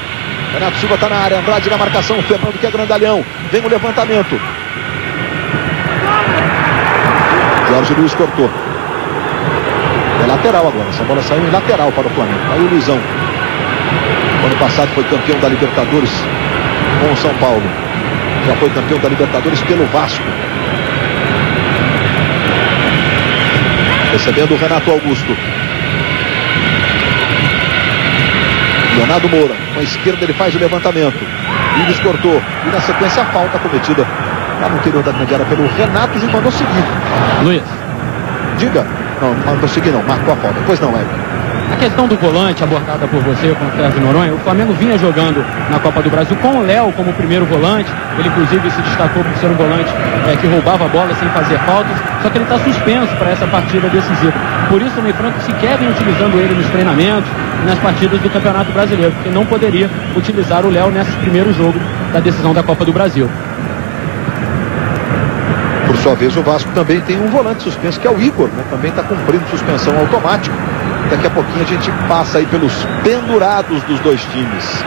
Renato Silva está na área, Andrade na marcação, o Fernando que é grandalhão. Vem o levantamento. Jorge Luiz cortou. É lateral agora, essa bola saiu em lateral para o Flamengo. Aí o Luizão. Ano passado foi campeão da Libertadores com o São Paulo. Já foi campeão da Libertadores pelo Vasco. Recebendo o Renato Augusto. Leonardo Moura, com a esquerda ele faz o levantamento. Ives cortou. E na sequência a falta cometida lá no interior da grande área pelo Renato e mandou seguir. Luiz. Diga. Não, mandou seguir não, marcou a falta. Pois não, Hélio. A questão do volante abordada por você com o Sérgio Noronha, o Flamengo vinha jogando na Copa do Brasil com o Léo como primeiro volante. Ele inclusive se destacou por ser um volante que roubava a bola sem fazer faltas. Só que ele está suspenso para essa partida decisiva. Por isso o Ney Franco sequer vem utilizando ele nos treinamentos e nas partidas do Campeonato Brasileiro, porque não poderia utilizar o Léo nesse primeiro jogo da decisão da Copa do Brasil. Por sua vez, o Vasco também tem um volante suspenso, que é o Igor, né? Também está cumprindo suspensão automática. Daqui a pouquinho a gente passa aí pelos pendurados dos dois times.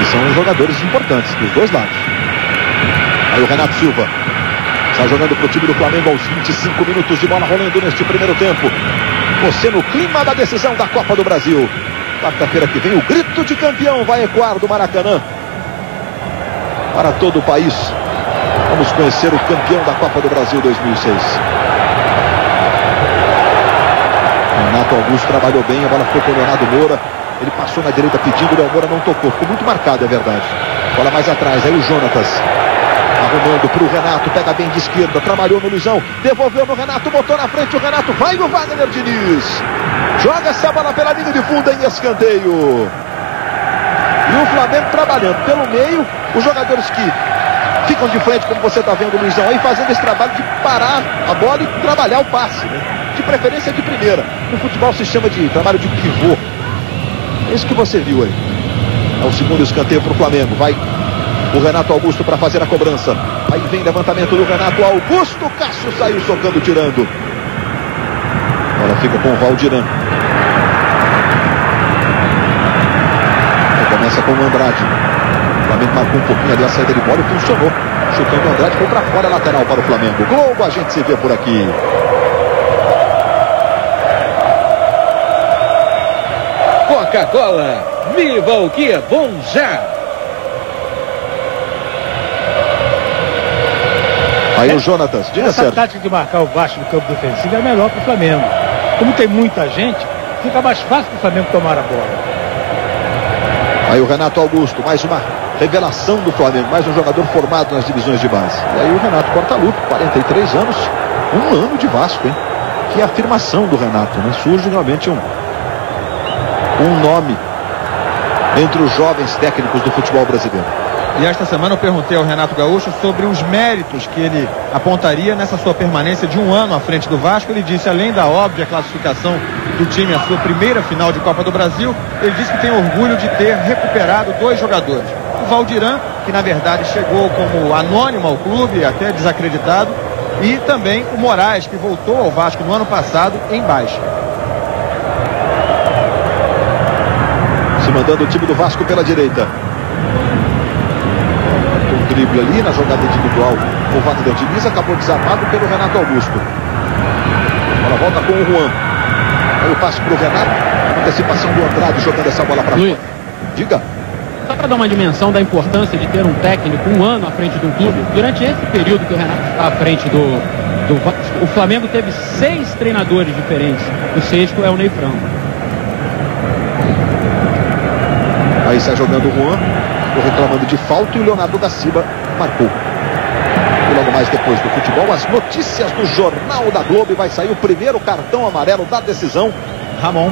E são os jogadores importantes dos dois lados. Aí o Renato Silva está jogando para o time do Flamengo aos 25 minutos de bola rolando neste primeiro tempo. Você no clima da decisão da Copa do Brasil. Quarta-feira que vem o grito de campeão vai ecoar do Maracanã para todo o país. Vamos conhecer o campeão da Copa do Brasil 2006. Renato Augusto trabalhou bem, a bola ficou com o Leonardo Moura. Ele passou na direita pedindo, o Léo Moura não tocou. Ficou muito marcado, é verdade. Bola mais atrás, aí o Jonatas. Arrumando para o Renato, pega bem de esquerda, trabalhou no Luizão, devolveu no Renato, botou na frente o Renato, vai o Wagner Diniz. Joga essa bola pela linha de fundo em escanteio. E o Flamengo trabalhando pelo meio, os jogadores que ficam de frente, como você está vendo o Luizão aí, fazendo esse trabalho de parar a bola e trabalhar o passe, né? De preferência de primeira. No futebol se chama de trabalho de pivô. É isso que você viu aí. É o segundo escanteio para o Flamengo. Vai o Renato Augusto para fazer a cobrança. Aí vem levantamento do Renato Augusto. Cássio saiu socando, tirando. Ela fica com o Valdiran. Começa com o Andrade. O Flamengo marcou um pouquinho ali a saída de bola e funcionou. Chutando o Andrade, foi para fora, lateral para o Flamengo. Globo, a gente se vê por aqui. Coca-Cola, viva o que é bom já! Aí o Jonatas, diga essa certo. tática de marcar o Vasco no campo defensivo é melhor para o Flamengo. Como tem muita gente, fica mais fácil para o Flamengo tomar a bola. Aí o Renato Augusto, mais uma revelação do Flamengo, mais um jogador formado nas divisões de base. E aí o Renato Portaluppi, 43 anos, um ano de Vasco, hein? Que afirmação do Renato, né? Surge realmente um nome entre os jovens técnicos do futebol brasileiro. E esta semana eu perguntei ao Renato Gaúcho sobre os méritos que ele apontaria nessa sua permanência de um ano à frente do Vasco. Ele disse, além da óbvia classificação do time à sua primeira final de Copa do Brasil, ele disse que tem orgulho de ter recuperado 2 jogadores. O Valdiran, que na verdade chegou como anônimo ao clube, até desacreditado, e também o Moraes, que voltou ao Vasco no ano passado em baixa. Se mandando o time do Vasco pela direita. O drible ali na jogada individual. O Wagner Diniz acabou desarmado pelo Renato Augusto. Ela volta com o Juan. Aí o passe para o Renato. Antecipação do Andrade jogando essa bola para fora. Diga. Só para dar uma dimensão da importância de ter um técnico um ano à frente de um clube. Durante esse período que o Renato está à frente do Vasco, o Flamengo teve 6 treinadores diferentes. O 6º é o Ney Franco. Aí sai jogando o Juan, reclamando de falta, e o Leonardo da Silva marcou. E logo mais depois do futebol, as notícias do Jornal da Globo, e vai sair o primeiro cartão amarelo da decisão. Ramon.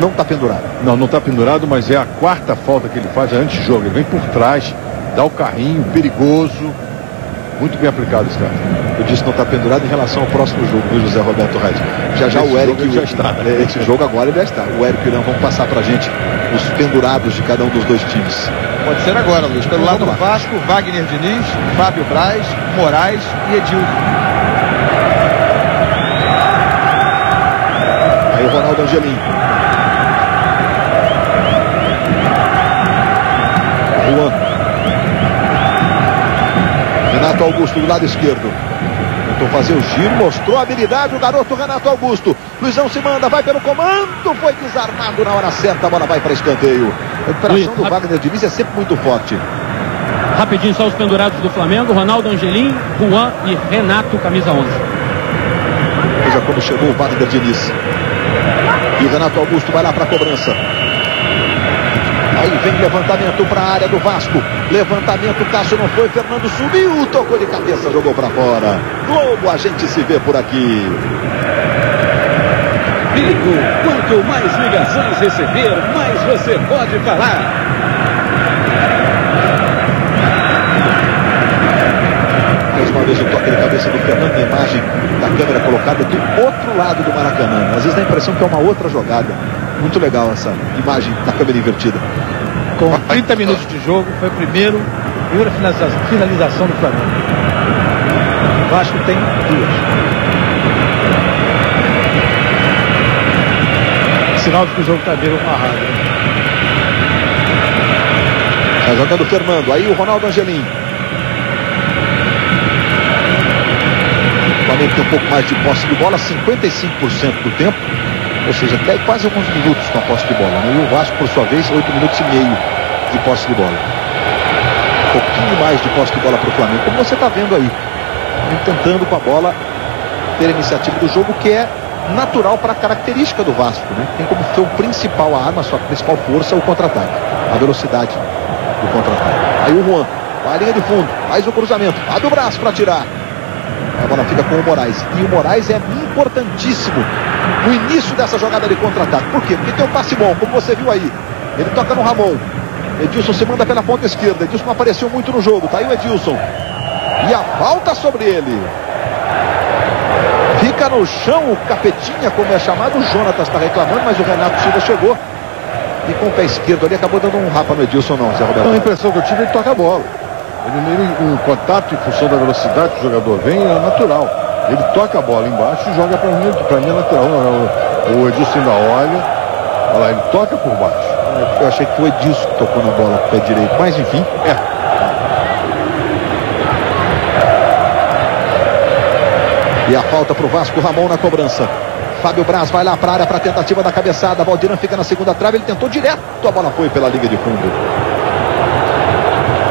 Não está pendurado. Não está pendurado, mas é a 4ª falta que ele faz antes de jogo. Ele vem por trás, dá o carrinho, perigoso. Muito bem aplicado esse cara. Eu disse não está pendurado em relação ao próximo jogo, viu, José Roberto Reis? Já o Eric já está. Esse jogo agora ele já está. O Eric e o Irã vão passar pra gente os pendurados de cada um dos 2 times. Pode ser agora, Luiz. Pelo lado do Vasco, Wagner Diniz, Fábio Braz, Moraes e Edilson. Aí o Ronaldo Angelim. Juan. Renato Augusto do lado esquerdo. Tentou fazer o giro, mostrou a habilidade o garoto Renato Augusto. Luizão se manda, vai pelo comando, foi desarmado na hora certa, a bola vai para escanteio. A recuperação do Wagner Diniz é sempre muito forte. Rapidinho, só os pendurados do Flamengo: Ronaldo Angelim, Juan e Renato, camisa 11. Veja como chegou o Wagner Diniz. E o Renato Augusto vai lá para a cobrança. Aí vem levantamento para a área do Vasco. Levantamento, Cássio não foi, Fernando subiu, tocou de cabeça, jogou para fora. Globo, a gente se vê por aqui. Vigo, quanto mais ligações receber, mais você pode falar. Mais uma vez o toque de cabeça do Fernando, na imagem da câmera colocada do outro lado do Maracanã. Às vezes dá a impressão que é uma outra jogada. Muito legal essa imagem da câmera invertida. Com 30 minutos de jogo, foi a primeira finalização do Flamengo. O Vasco tem 2. Sinal de que o jogo está meio amarrado. Está jogando o Fernando, aí o Ronaldo Angelim. O Flamengo tem um pouco mais de posse de bola, 55% do tempo. Ou seja, até quase alguns minutos com a posse de bola, né? E o Vasco, por sua vez, 8 minutos e meio de posse de bola. Um pouquinho mais de posse de bola para o Flamengo, como você está vendo aí. Tentando com a bola ter a iniciativa do jogo, que é natural para a característica do Vasco, né? Tem como seu principal arma, sua principal força, o contra-ataque. A velocidade do contra-ataque. Aí o Juan, vai à linha de fundo, faz o cruzamento, abre o braço para tirar. A bola fica com o Moraes. E o Moraes é importantíssimo no início dessa jogada de contra-ataque. Por quê? Porque tem um passe bom, como você viu aí. Ele toca no Ramon. Edilson se manda pela ponta esquerda. Edilson não apareceu muito no jogo. Tá aí o Edilson. E a falta sobre ele. Fica no chão o Capetinha, como é chamado. O Jonatas está reclamando, mas o Renato Silva chegou. E com o pé esquerdo ali acabou dando um rapa no Edilson, não, Zé Roberto. A impressão que eu tive é que toca a bola. O contato em função da velocidade que o jogador vem é natural. Ele toca a bola embaixo e joga para mim é natural. O Edilson ainda olha lá, ele toca por baixo. Eu achei que foi o Edilson que tocou na bola com o pé direito, mas enfim, E a falta para o Vasco, Ramon na cobrança. Fábio Braz vai lá para a área para a tentativa da cabeçada. Valdirão fica na segunda trave, ele tentou direto, a bola foi pela linha de fundo.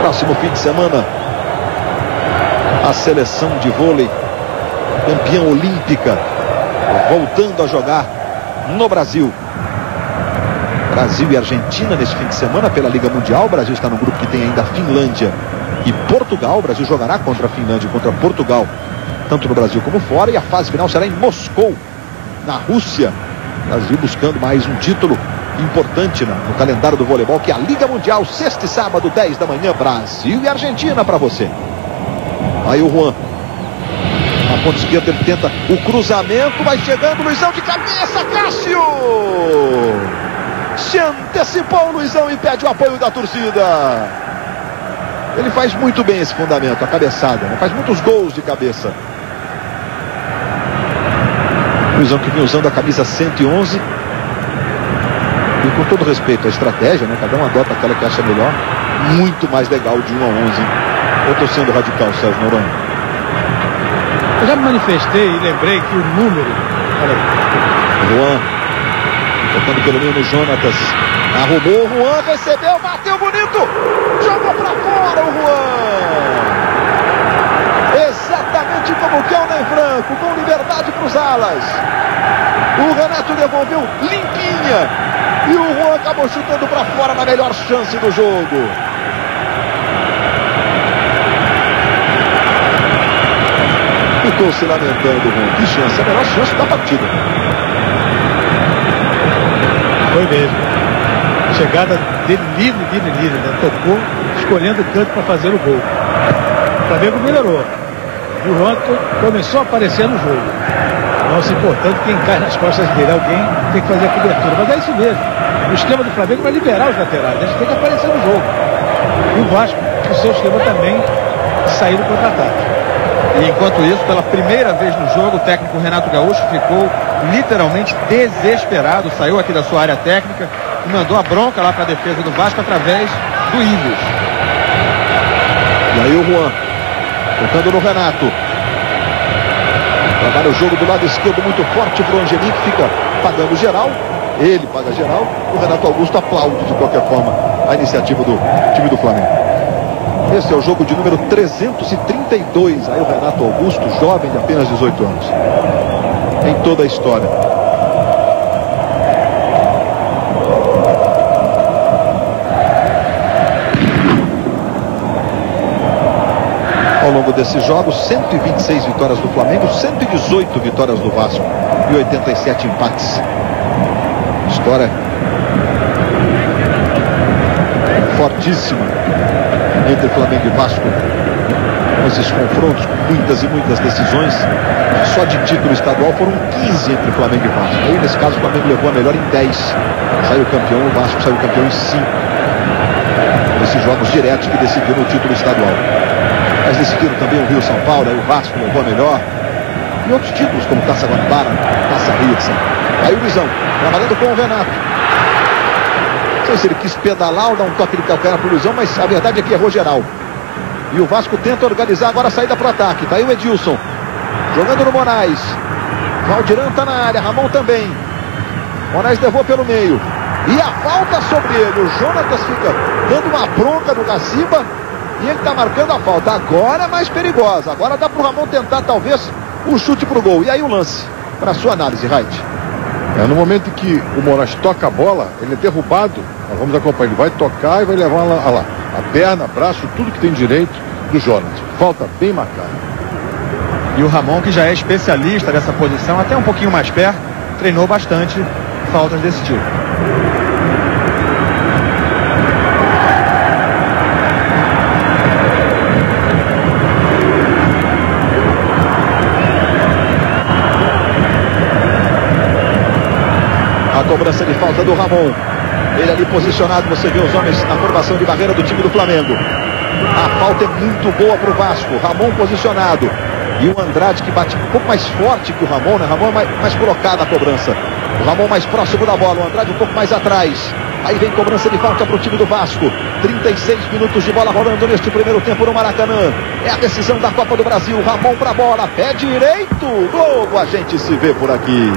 Próximo fim de semana, a seleção de vôlei, campeã olímpica, voltando a jogar no Brasil. Brasil e Argentina nesse fim de semana pela Liga Mundial. O Brasil está no grupo que tem ainda a Finlândia e Portugal. O Brasil jogará contra a Finlândia e contra Portugal, tanto no Brasil como fora. E a fase final será em Moscou, na Rússia. Brasil buscando mais um título importante no calendário do voleibol, que é a Liga Mundial, sexta e sábado, 10 da manhã, Brasil e Argentina para você. Aí o Juan, na ponta esquerda, ele tenta o cruzamento, vai chegando, Luizão de cabeça, Cássio! Se antecipou o Luizão e pede o apoio da torcida. Ele faz muito bem esse fundamento, a cabeçada, né? Faz muitos gols de cabeça. Luizão que vem usando a camisa 111. E com todo respeito à estratégia, né? Cada um adota aquela que acha melhor. Muito mais legal de 1 a 11. Eu estou sendo radical, Sérgio Noronha. Eu já me manifestei e lembrei que o número... Juan, tocando pelo meio no Jonatas. Arrumou o Juan, recebeu, bateu bonito. Jogou para fora o Juan. Exatamente como que é o Ney Franco, com liberdade para os alas. O Renato devolveu limpinha. E o Juan acabou chutando para fora na melhor chance do jogo. Ficou se lamentando, Juan. Que chance, a melhor chance da partida. Foi mesmo. Chegada dele livre, né? Tocou, escolhendo o canto para fazer o gol. O Flamengo melhorou. E o Juan começou a aparecer no jogo. Não se importando quem cai nas costas dele. Alguém tem que fazer a cobertura. Mas é isso mesmo. O esquema do Flamengo vai liberar os laterais. Eles têm que aparecer no jogo. E o Vasco, o seu esquema também, sair do contra-ataque. E enquanto isso, pela primeira vez no jogo, o técnico Renato Gaúcho ficou literalmente desesperado. Saiu aqui da sua área técnica e mandou a bronca lá para a defesa do Vasco através do Ives. E aí o Juan, tocando no Renato. Trabalha o jogo do lado esquerdo muito forte para o Angelim, que fica pagando geral. Ele paga geral. O Renato Augusto aplaude de qualquer forma a iniciativa do time do Flamengo. Esse é o jogo de número 332. Aí o Renato Augusto, jovem de apenas 18 anos. Em toda a história. Ao longo desses jogos, 126 vitórias do Flamengo, 118 vitórias do Vasco e 87 empates. História fortíssima entre Flamengo e Vasco. Esses confrontos com muitas e muitas decisões. Só de título estadual foram 15 entre Flamengo e Vasco. Aí nesse caso o Flamengo levou a melhor em 10. Saiu campeão, o Vasco saiu campeão em 5. Esses jogos diretos que decidiram o título estadual. Mas decidiram também o Rio São Paulo, aí o Vasco levou a melhor. E outros títulos como Taça Guanabara, Taça Ritza. Aí o Luizão, trabalhando com o Renato. Não sei se ele quis pedalar ou dar um toque de calcanhar pro Luizão, mas a verdade é que errou geral. E o Vasco tenta organizar agora a saída pro ataque. Tá aí o Edilson, jogando no Moraes. Valdirão tá na área, Ramon também. Moraes levou pelo meio. E a falta sobre ele. O Jonatas fica dando uma bronca no Gaciba. E ele tá marcando a falta. Agora é mais perigosa. Agora dá pro Ramon tentar talvez o chute pro gol. E aí o lance, para sua análise, Reit. No momento em que o Moraes toca a bola, ele é derrubado. Nós vamos acompanhar. Ele vai tocar e vai levar lá a perna, braço, tudo que tem direito do Jonas. Falta bem marcada. E o Ramon, que já é especialista dessa posição, até um pouquinho mais perto, treinou bastante faltas desse tipo. A cobrança de falta do Ramon. Ele ali posicionado, você vê os homens na formação de barreira do time do Flamengo. A falta é muito boa para o Vasco. Ramon posicionado. E o Andrade que bate um pouco mais forte que o Ramon, né? Ramon é mais colocado na cobrança. O Ramon mais próximo da bola, o Andrade um pouco mais atrás. Aí vem cobrança de falta para o time do Vasco. 36 minutos de bola rolando neste primeiro tempo no Maracanã. É a decisão da Copa do Brasil. Ramon para a bola, pé direito. Logo a gente se vê por aqui.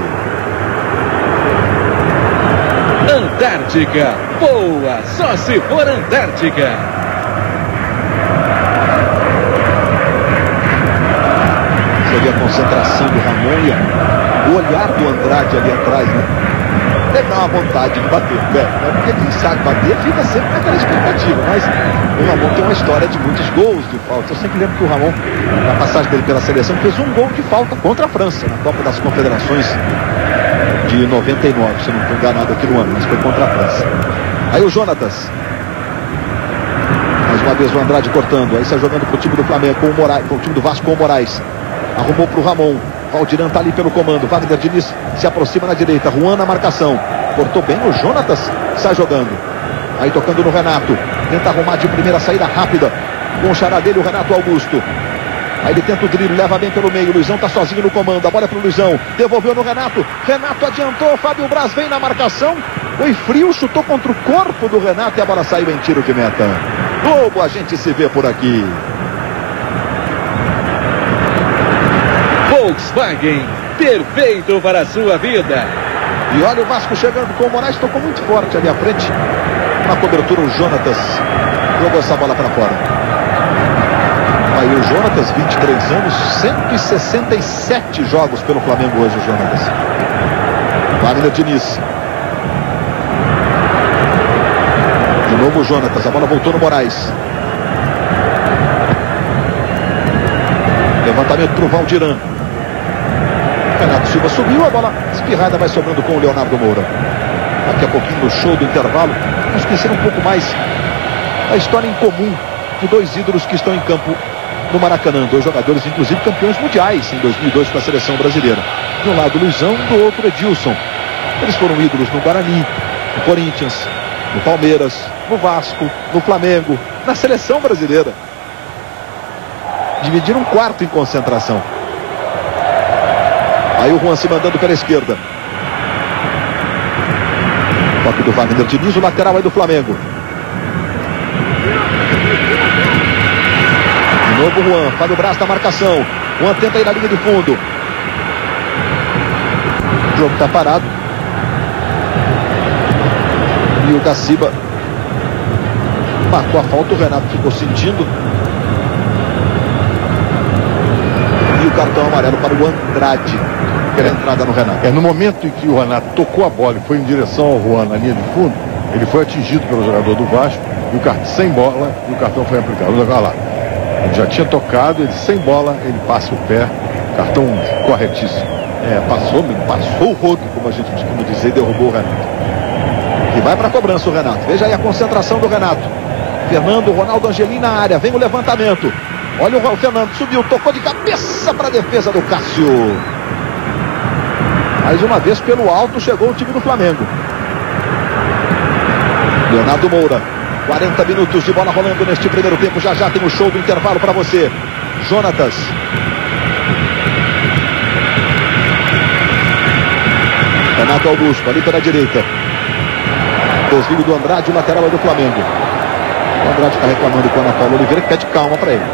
Antártica, boa, só se for Antártica. Você vê a concentração do Ramon e o olhar do Andrade ali atrás, né? Deve dar uma vontade de bater, né? Porque quem sabe bater fica sempre naquela expectativa, mas o Ramon tem uma história de muitos gols de falta. Eu sempre lembro que o Ramon, na passagem dele pela seleção, fez um gol de falta contra a França, na Copa das Confederações de 99, se eu não estou enganado aqui no ano, mas foi contra a França. Aí o Jonatas. Mais uma vez o Andrade cortando, aí sai jogando pro time do Flamengo com o Moraes, pro time do Vasco com o Moraes. Arrumou pro Ramon. Valdiran tá ali pelo comando. Wagner Diniz se aproxima na direita. Juan na marcação. Cortou bem o Jonatas. Sai jogando. Aí tocando no Renato. Tenta arrumar de primeira saída rápida. Com o xará dele, o Renato Augusto. Aí ele tenta o drible, leva bem pelo meio. Luizão tá sozinho no comando. A bola é pro Luizão. Devolveu no Renato. Renato adiantou. Fábio Braz vem na marcação. Foi frio, chutou contra o corpo do Renato e a bola saiu em tiro de meta. Globo, a gente se vê por aqui. Volkswagen, perfeito para a sua vida. E olha o Vasco chegando com o Moraes, tocou muito forte ali à frente. Na cobertura o Jonatas jogou essa bola para fora. Aí o Jonatas, 23 anos, 167 jogos pelo Flamengo hoje o Jonatas. Wagner Diniz. De novo o Jonatas, a bola voltou no Moraes. Levantamento para o Valdiran. Renato Silva subiu, a bola espirrada vai sobrando com o Leonardo Moura. Daqui a pouquinho no show do intervalo, vamos conhecer um pouco mais a história em comum de dois ídolos que estão em campo no Maracanã. Dois jogadores, inclusive, campeões mundiais em 2002 com a seleção brasileira. De um lado Luizão, do outro Edilson. Eles foram ídolos no Guarani, no Corinthians, no Palmeiras, no Vasco, no Flamengo, na seleção brasileira. Dividiram um quarto em concentração. Aí o Juan se mandando pela esquerda. Toque do Wagner Diniz, o lateral aí do Flamengo. De novo o Juan, Fábio Braz na marcação. Juan tenta ir na linha de fundo. O jogo está parado. E o Gaciba marcou a falta, o Renato ficou sentindo. E o cartão amarelo para o Andrade. Pela entrada no Renato. No momento em que o Renato tocou a bola e foi em direção ao Juan na linha de fundo, ele foi atingido pelo jogador do Vasco e o cartão sem bola e o cartão foi aplicado. Olha lá. Ele já tinha tocado, ele sem bola, ele passa o pé, cartão corretíssimo. Passou o rodo, como a gente costuma dizer, e derrubou o Renato. E vai para a cobrança o Renato. Veja aí a concentração do Renato. Fernando, Ronaldo Angelim na área, vem o levantamento. Olha o Fernando, subiu, tocou de cabeça para a defesa do Cássio. Mais uma vez pelo alto chegou o time do Flamengo. Leonardo Moura. 40 minutos de bola rolando neste primeiro tempo. Já já tem o show do intervalo para você. Jonatas. Renato Augusto ali pela direita. Desvio do Andrade, o lateral é do Flamengo. O Andrade está reclamando com o Ana Paula Oliveira, que pede calma para ele.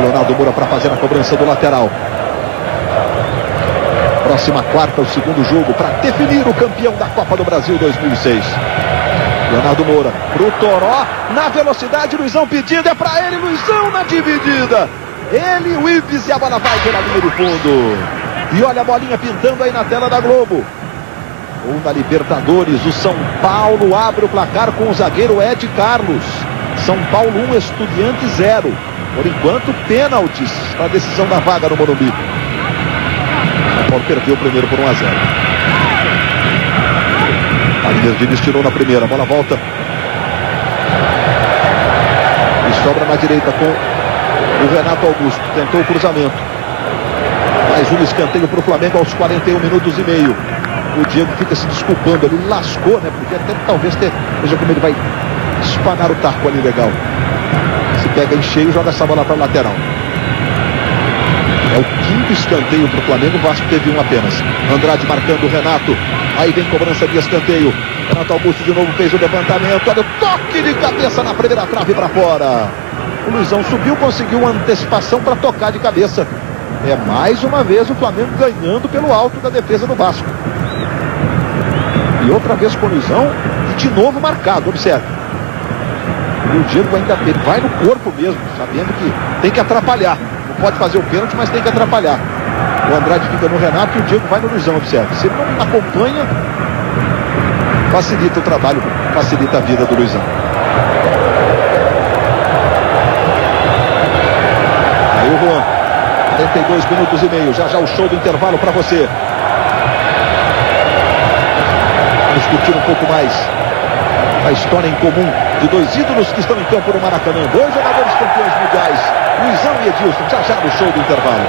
Leonardo Moura para fazer a cobrança do lateral. Próxima quarta, o segundo jogo para definir o campeão da Copa do Brasil 2006. Leonardo Moura pro Toró, na velocidade, Luizão pedindo, é para ele, Luizão na dividida. Ele, o Ives, e a bola vai pela linha de fundo. E olha a bolinha pintando aí na tela da Globo. Ou na Libertadores, o São Paulo abre o placar com o zagueiro Ed Carlos. São Paulo 1, Estudiantes 0. Por enquanto, pênaltis para a decisão da vaga no Morumbi. São Paulo perdeu o primeiro por 1-0. Wagner Diniz tirou na primeira, a bola volta. E sobra na direita com O Renato Augusto tentou o cruzamento. Mais um escanteio para o Flamengo aos 41 minutos e meio. O Diego fica se desculpando, ele lascou, né? Porque até talvez ter... Veja como ele vai espanar o taco ali, legal. Se pega em cheio, joga essa bola para a lateral. É o quinto escanteio para o Flamengo, o Vasco teve um apenas. Andrade marcando o Renato. Aí vem cobrança de escanteio. Renato Augusto de novo fez o levantamento. Olha o toque de cabeça na primeira trave para fora. O Luizão subiu, conseguiu uma antecipação para tocar de cabeça. É mais uma vez o Flamengo ganhando pelo alto da defesa do Vasco. E outra vez com o Luizão e de novo marcado, observe. E o Diego ainda vai no corpo mesmo, sabendo que tem que atrapalhar. Não pode fazer o pênalti, mas tem que atrapalhar. O Andrade fica no Renato e o Diego vai no Luizão, observe. Se ele não acompanha, facilita o trabalho, facilita a vida do Luizão. Aí o Juan, 42 minutos e meio, já o show do intervalo para você. Vamos discutir um pouco mais a história em comum de dois ídolos que estão em campo no Maracanã. Dois jogadores campeões mundiais, Luizão e Edilson, já no show do intervalo.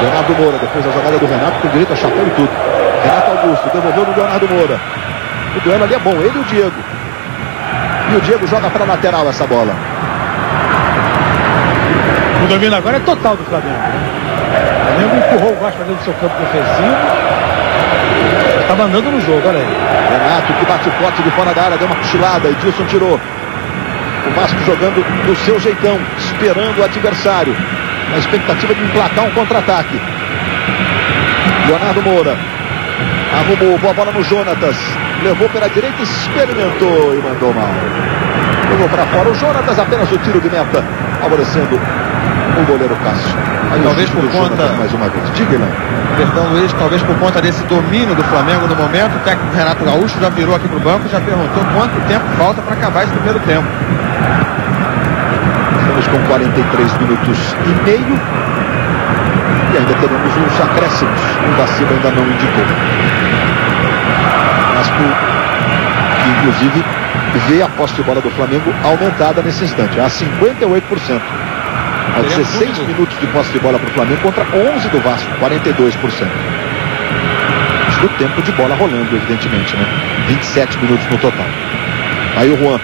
Leonardo Moura, depois da jogada do Renato, com direito a chapéu e tudo. Renato Augusto devolveu no Leonardo Moura. O duelo ali é bom, ele e o Diego. E o Diego joga para a lateral essa bola. O domínio agora é total do Flamengo. O Flamengo empurrou o Vasco dentro do seu campo defensivo. Está mandando no jogo, olha aí. Renato que bate forte de fora da área, deu uma cochilada, Edilson tirou. O Vasco jogando do seu jeitão, esperando o adversário, na expectativa de emplacar um contra-ataque. Leonardo Moura arrumou, boa bola no Jonatas, levou pela direita, experimentou e mandou mal. Levou para fora o Jonatas, apenas o tiro de meta, favorecendo o goleiro Cássio. Aí talvez por conta, Jonatas, mais uma vez, diga, perdão Luiz, talvez por conta desse domínio do Flamengo no momento, o técnico Renato Gaúcho já virou aqui pro banco e já perguntou quanto tempo falta para acabar esse primeiro tempo. Estamos com 43 minutos e meio e ainda teremos uns acréscimos. O Gaciba ainda não indicou. Vasco, que inclusive vê a posse de bola do Flamengo aumentada nesse instante, a 58%. Há 16 minutos de posse de bola para o Flamengo contra 11 do Vasco, 42%. Isso do tempo de bola rolando, evidentemente, né? 27 minutos no total. Aí o Juan.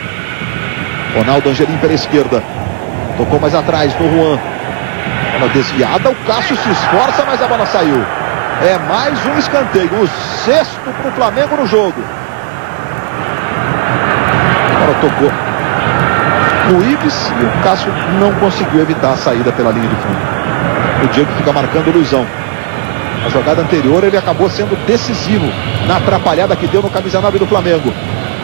Ronaldo Angelim pela esquerda. Tocou mais atrás do Juan. Bola desviada, o Cássio se esforça, mas a bola saiu. É mais um escanteio, o sexto para o Flamengo no jogo. Agora tocou o Ives e o Cássio não conseguiu evitar a saída pela linha de fundo. O Diego fica marcando o Luizão. A jogada anterior ele acabou sendo decisivo na atrapalhada que deu no camisa 9 do Flamengo.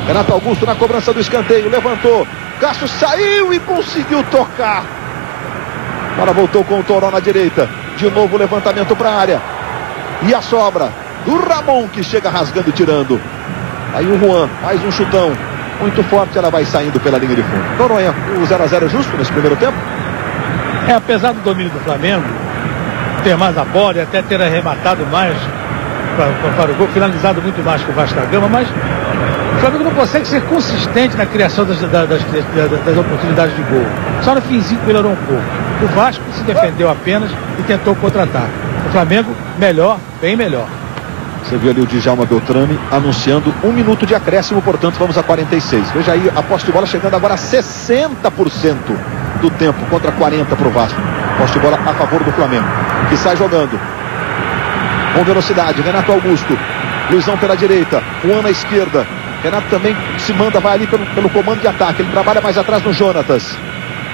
Renato Augusto na cobrança do escanteio, levantou, Cássio saiu e conseguiu tocar. Agora voltou com o Toró na direita. De novo o levantamento para a área. E a sobra do Ramon que chega rasgando e tirando. Aí o Juan, mais um chutão. Muito forte, ela vai saindo pela linha de fundo. Noronha, o 0-0 é justo nesse primeiro tempo? Apesar do domínio do Flamengo, ter mais a bola e até ter arrematado mais para o gol, finalizado muito mais que o Vasco da Gama, mas o Flamengo não consegue ser consistente na criação das oportunidades de gol. Só no finzinho melhorou um pouco. O Vasco se defendeu apenas e tentou contra-ataque. O Flamengo, melhor, bem melhor. Você viu ali o Djalma Beltrame anunciando 1 minuto de acréscimo, portanto vamos a 46. Veja aí a posse de bola chegando agora a 60% do tempo contra 40% para o Vasco. Posse de bola a favor do Flamengo, que sai jogando com velocidade. Renato Augusto, Luizão pela direita, Juan na esquerda. Renato também se manda, vai ali pelo comando de ataque. Ele trabalha mais atrás no Jonatas.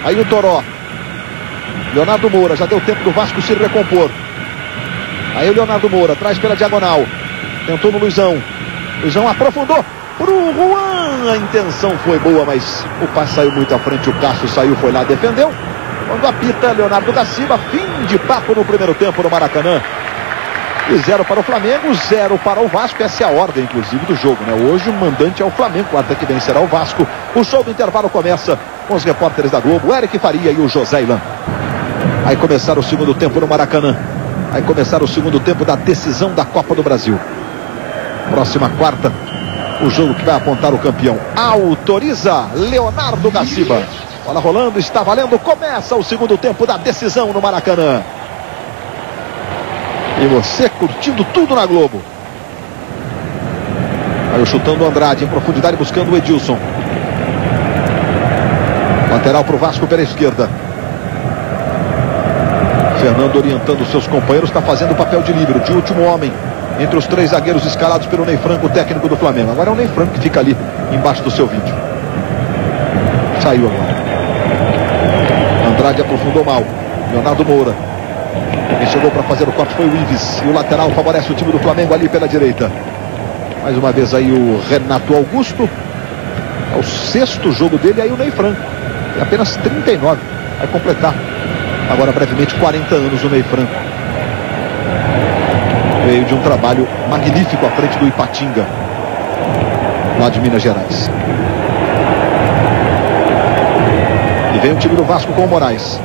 Aí o Toró. Leonardo Moura, já deu tempo do Vasco se recompor. Aí o Leonardo Moura, traz pela diagonal. Tentou no Luizão. Luizão aprofundou pro Juan. A intenção foi boa, mas o passe saiu muito à frente. O Cássio saiu, foi lá, defendeu. Quando apita Leonardo Gaciba, fim de papo no primeiro tempo no Maracanã. E 0 para o Flamengo, 0 para o Vasco. Essa é a ordem, inclusive, do jogo, né? Hoje o mandante é o Flamengo, quarta que vem será o Vasco. O show do intervalo começa com os repórteres da Globo, Eric Faria e o José Ilan. Vai começar o segundo tempo no Maracanã. Vai começar o segundo tempo da decisão da Copa do Brasil. Próxima quarta, o jogo que vai apontar o campeão. Autoriza Leonardo Gaciba. Bola rolando, está valendo. Começa o segundo tempo da decisão no Maracanã. E você curtindo tudo na Globo. Aí chutando o Andrade em profundidade, buscando o Edilson. Lateral para o Vasco pela esquerda. Fernando orientando seus companheiros, está fazendo o papel de líbero, de último homem entre os 3 zagueiros escalados pelo Ney Franco, o técnico do Flamengo. Agora é o Ney Franco que fica ali embaixo do seu vídeo. Saiu agora. Andrade aprofundou mal. Leonardo Moura. Quem chegou para fazer o corte foi o Ives. E o lateral favorece o time do Flamengo ali pela direita. Mais uma vez aí o Renato Augusto. É o 6º jogo dele, aí o Ney Franco. É apenas 39. Vai completar agora brevemente 40 anos o Ney Franco. Veio de um trabalho magnífico à frente do Ipatinga, lá de Minas Gerais. E vem o time do Vasco com o Moraes.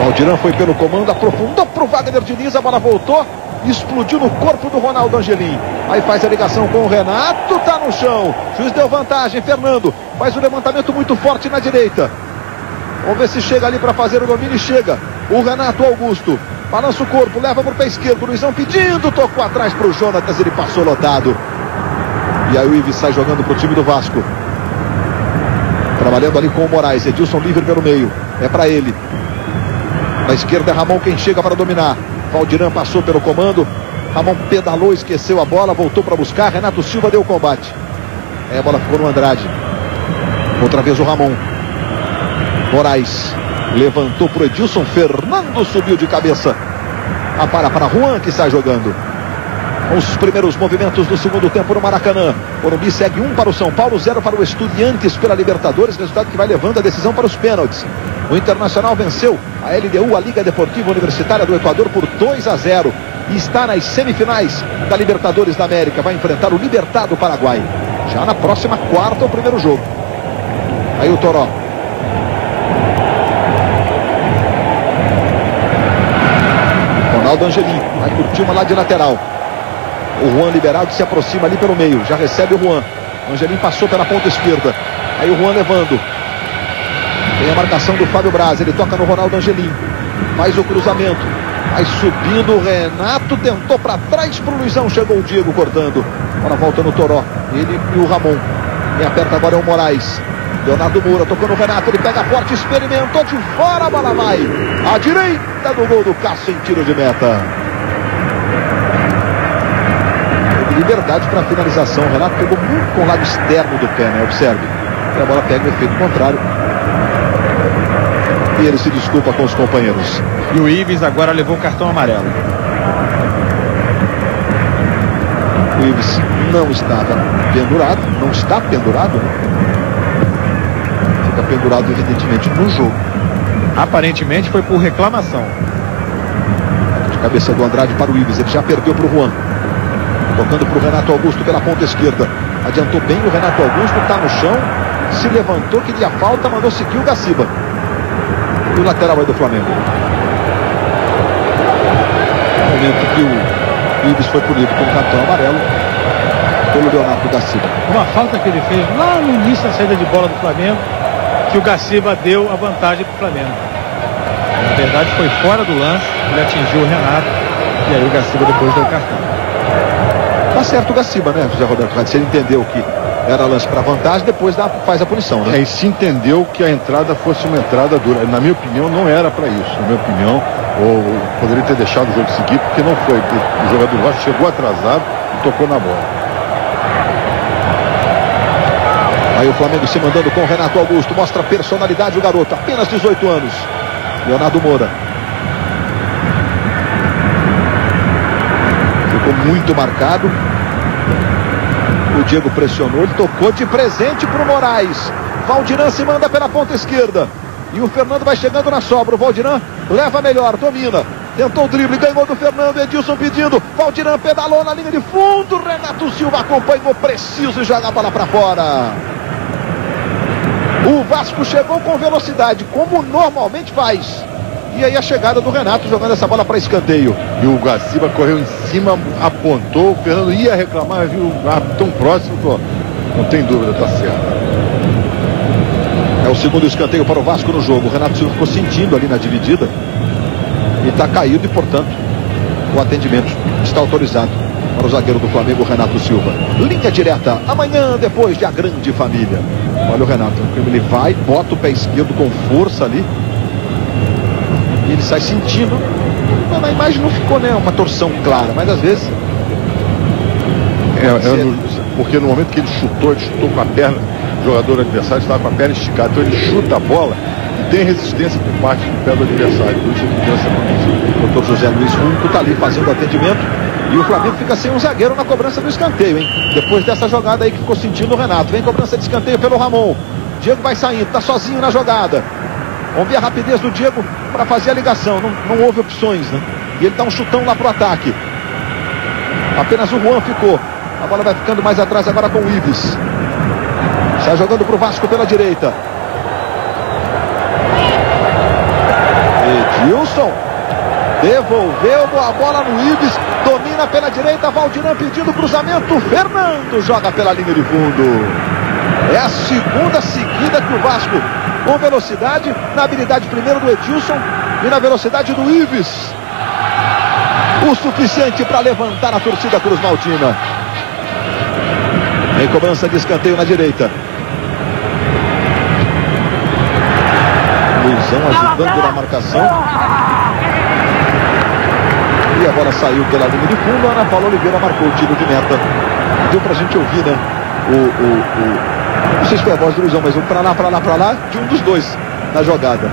Valdirã foi pelo comando, aprofundou para o Wagner Diniz, a bola voltou, explodiu no corpo do Ronaldo Angelim. Aí faz a ligação com o Renato, tá no chão. O juiz deu vantagem, Fernando faz o levantamento muito forte na direita. Vamos ver se chega ali para fazer o domínio, e chega. O Renato Augusto balança o corpo, leva para o pé esquerdo. O Luizão pedindo, tocou atrás para o Jonatas, ele passou lotado. E aí o Ives sai jogando para o time do Vasco. Trabalhando ali com o Moraes, Edilson livre pelo meio. É para ele. Na esquerda é Ramon quem chega para dominar. Valdirã passou pelo comando. Ramon pedalou, esqueceu a bola, voltou para buscar. Renato Silva deu o combate. Aí a bola ficou no Andrade. Outra vez o Ramon. Moraes levantou para o Edilson. Fernando subiu de cabeça. A para Juan que sai jogando. Os primeiros movimentos do segundo tempo no Maracanã. Morumbi segue 1 para o São Paulo, 0 para o Estudiantes pela Libertadores, resultado que vai levando a decisão para os pênaltis. O Internacional venceu a LDU, a Liga Deportiva Universitária do Equador, por 2-0 e está nas semifinais da Libertadores da América. Vai enfrentar o Libertad do Paraguai. Já na próxima quarta, o primeiro jogo. Aí o Toró. Ronaldo Angelim vai curtir uma lá de lateral. O Juan liberado se aproxima ali pelo meio. Já recebe o Juan. O Angelim passou pela ponta esquerda. Aí o Juan levando. Tem a marcação do Fábio Braz. Ele toca no Ronaldo Angelim. Faz o cruzamento. Vai subindo o Renato. Tentou para trás para o Luizão. Chegou o Diego cortando. Agora volta no Toró. Ele e o Ramon. Quem aperta agora é o Moraes. Leonardo Moura tocou no Renato. Ele pega forte. Experimentou de fora. A bola vai à direita do gol do Cássio em tiro de meta. Liberdade para a finalização. O Renato pegou muito com o lado externo do pé, né? Observe. E a bola pega o efeito contrário. E ele se desculpa com os companheiros. E o Ives agora levou o cartão amarelo. O Ives não estava pendurado. Não está pendurado, né? Fica pendurado, evidentemente, no jogo. Aparentemente foi por reclamação. De cabeça do Andrade para o Ives. Ele já perdeu para o Juan. Tocando para o Renato Augusto pela ponta esquerda. Adiantou bem o Renato Augusto, está no chão. Se levantou, queria falta, mandou seguir o Gaciba. E o lateral aí do Flamengo. No momento que o Ives foi punido com o cartão amarelo pelo Leonardo Gaciba. Uma falta que ele fez lá no início da saída de bola do Flamengo, que o Gaciba deu a vantagem para o Flamengo. Na verdade foi fora do lance, ele atingiu o Renato e aí o Gaciba depois deu o cartão. Tá certo o Gaciba, né, José Roberto? Se ele entendeu que era lance para vantagem, depois faz a punição, né? E se entendeu que a entrada fosse uma entrada dura. Na minha opinião, não era para isso. Na minha opinião, ou poderia ter deixado o jogo seguir, porque não foi. O jogador Vasco chegou atrasado e tocou na bola. Aí o Flamengo se mandando com o Renato Augusto. Mostra a personalidade o garoto, apenas 18 anos. Leonardo Moura. Ficou muito marcado. O Diego pressionou, ele tocou de presente para o Moraes. Valdirã se manda pela ponta esquerda. E o Fernando vai chegando na sobra. O Valdirã leva melhor, domina. Tentou o drible, ganhou do Fernando. Edilson pedindo. Valdirã pedalou na linha de fundo. Renato Silva acompanhou preciso e joga a bola para fora. O Vasco chegou com velocidade, como normalmente faz. E aí a chegada do Renato jogando essa bola para escanteio. E o Gaciba correu em cima, apontou. O Fernando ia reclamar, viu tão próximo. Não tem dúvida, tá certo. É o segundo escanteio para o Vasco no jogo. O Renato Silva ficou sentindo ali na dividida e está caído e, portanto, o atendimento está autorizado para o zagueiro do Flamengo, Renato Silva. Linha direta, amanhã, depois de A Grande Família. Olha o Renato, ele vai, bota o pé esquerdo com força ali e ele sai sentindo. Na imagem não ficou, né, uma torção clara, mas às vezes porque no momento que ele chutou com a perna, o jogador adversário estava com a perna esticada, então ele chuta a bola e tem resistência por parte do pé do adversário, por isso ele pensa muito. O doutor José Luiz Runco está ali fazendo o atendimento e o Flamengo fica sem um zagueiro na cobrança do escanteio, hein? Depois dessa jogada aí que ficou sentindo o Renato. Vem cobrança de escanteio pelo Ramon. Diego vai saindo, está sozinho na jogada. Vamos ver a rapidez do Diego para fazer a ligação. Não houve opções, né? E ele dá um chutão lá pro ataque. Apenas o Juan ficou. A bola vai ficando mais atrás agora com o Ives. Sai jogando pro Vasco pela direita. Edilson devolveu a bola no Ives. Domina pela direita. Valdirã pedindo cruzamento. Fernando joga pela linha de fundo. É a segunda seguida que o Vasco, com velocidade, na habilidade primeiro do Edilson e na velocidade do Ives. O suficiente para levantar a torcida Cruz Maltina. Em cobrança de escanteio na direita. Luizão ajudando na marcação. E a bola saiu pela linha de fundo. A Ana Paula Oliveira marcou o tiro de meta. Deu pra gente ouvir, né? Não sei se foi a voz do Luizão, mas o pra lá de um dos dois na jogada.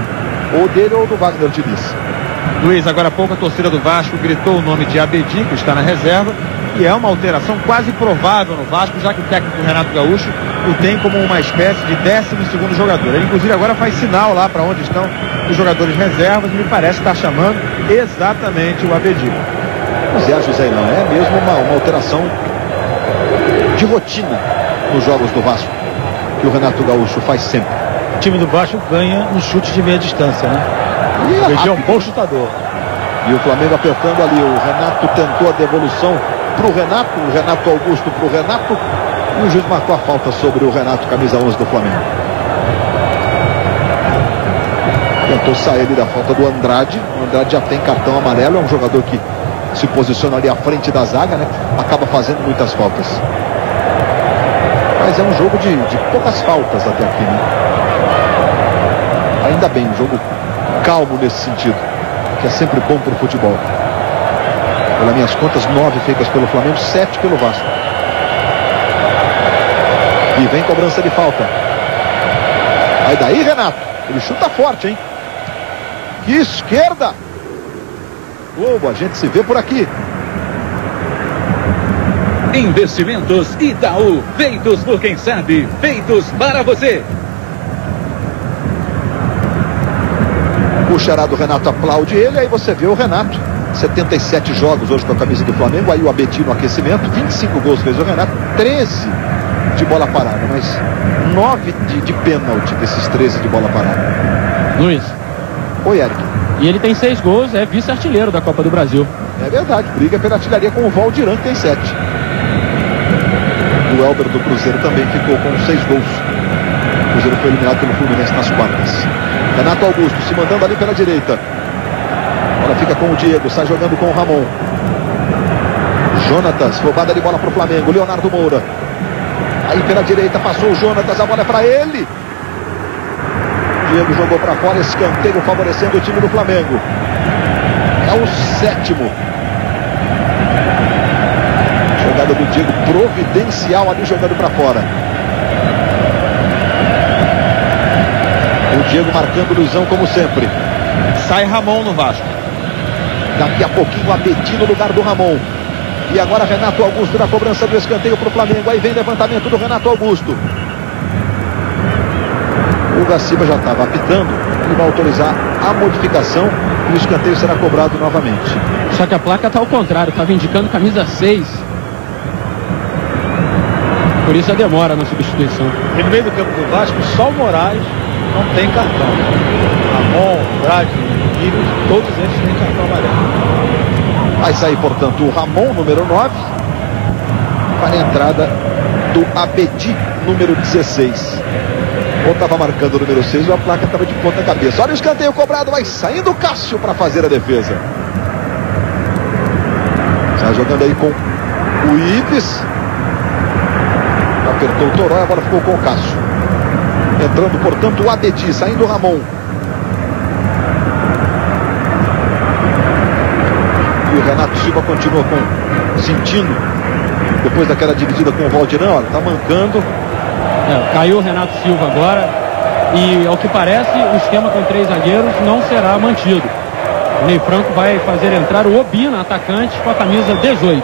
Ou dele ou do Wagner Diniz. Luiz, agora há pouco a torcida do Vasco gritou o nome de Abedi, que está na reserva, e é uma alteração quase provável no Vasco, já que o técnico Renato Gaúcho o tem como uma espécie de 12º jogador. Ele inclusive agora faz sinal lá para onde estão os jogadores reservas e me parece estar chamando exatamente o Abedi. Pois é, José Ilão, é mesmo uma alteração de rotina nos jogos do Vasco, que o Renato Gaúcho faz sempre. O time do Vasco ganha no chute de meia distância, né? Ele é um bom chutador. E o Flamengo apertando ali. O Renato tentou a devolução pro Renato. O Renato Augusto pro Renato. E o juiz marcou a falta sobre o Renato, camisa 11 do Flamengo. Tentou sair ali da falta do Andrade. O Andrade já tem cartão amarelo. É um jogador que se posiciona ali à frente da zaga, né? Acaba fazendo muitas faltas. Mas é um jogo de poucas faltas até aqui, né? Ainda bem, um jogo calmo nesse sentido, que é sempre bom para o futebol. Pelas minhas contas, 9 feitas pelo Flamengo, 7 pelo Vasco. E vem cobrança de falta. Aí daí, Renato, ele chuta forte, hein? Que esquerda! Oh, a gente se vê por aqui. Investimentos Itaú, feitos por quem sabe, feitos para você. O xará do Renato aplaude ele, aí você vê o Renato. 77 jogos hoje com a camisa do Flamengo, aí o Abedi no aquecimento, 25 gols fez o Renato, 13 de bola parada, mas 9 de pênalti desses 13 de bola parada. Luiz. Oi, Eric. E ele tem 6 gols, é vice-artilheiro da Copa do Brasil. É verdade, briga pela artilharia com o Valdirã, que tem 7. O Elber do Cruzeiro também ficou com 6 gols. O Cruzeiro foi eliminado pelo Fluminense nas quartas. Renato Augusto se mandando ali pela direita. Ela fica com o Diego, sai jogando com o Ramon. Jonatas, roubada de bola para o Flamengo. Leonardo Moura. Aí pela direita passou o Jonatas, a bola é para ele. Diego jogou para fora, escanteio favorecendo o time do Flamengo. É o 7º. Jogada do Diego providencial ali jogando para fora. O Diego marcando o Luizão como sempre. Sai Ramon no Vasco. Daqui a pouquinho o Abedi no lugar do Ramon. E agora Renato Augusto na cobrança do escanteio para o Flamengo. Aí vem levantamento do Renato Augusto. O Gaciba já estava apitando. Ele vai autorizar a modificação e o escanteio será cobrado novamente. Só que a placa está ao contrário, estava indicando camisa 6. Por isso a demora na substituição. E no meio do campo do Vasco, só o Moraes não tem cartão. Ramon, Brad, Ives, todos eles têm cartão amarelo. Vai sair, portanto, o Ramon, número 9, para a entrada do Abedi, número 16. Ou estava marcando o número 6 ou a placa estava de ponta cabeça. Olha o escanteio cobrado, vai saindo o Cássio para fazer a defesa. Está jogando aí com o Ives. Apertou o Toró e a bola ficou com o Cássio. Entrando, portanto, o Abedi, saindo o Ramon. E o Renato Silva continua sentindo, depois daquela dividida com o Valdirão, olha, tá mancando. Caiu o Renato Silva agora e, ao que parece, o esquema com 3 zagueiros não será mantido. O Ney Franco vai fazer entrar o Obina, atacante, com a camisa 18.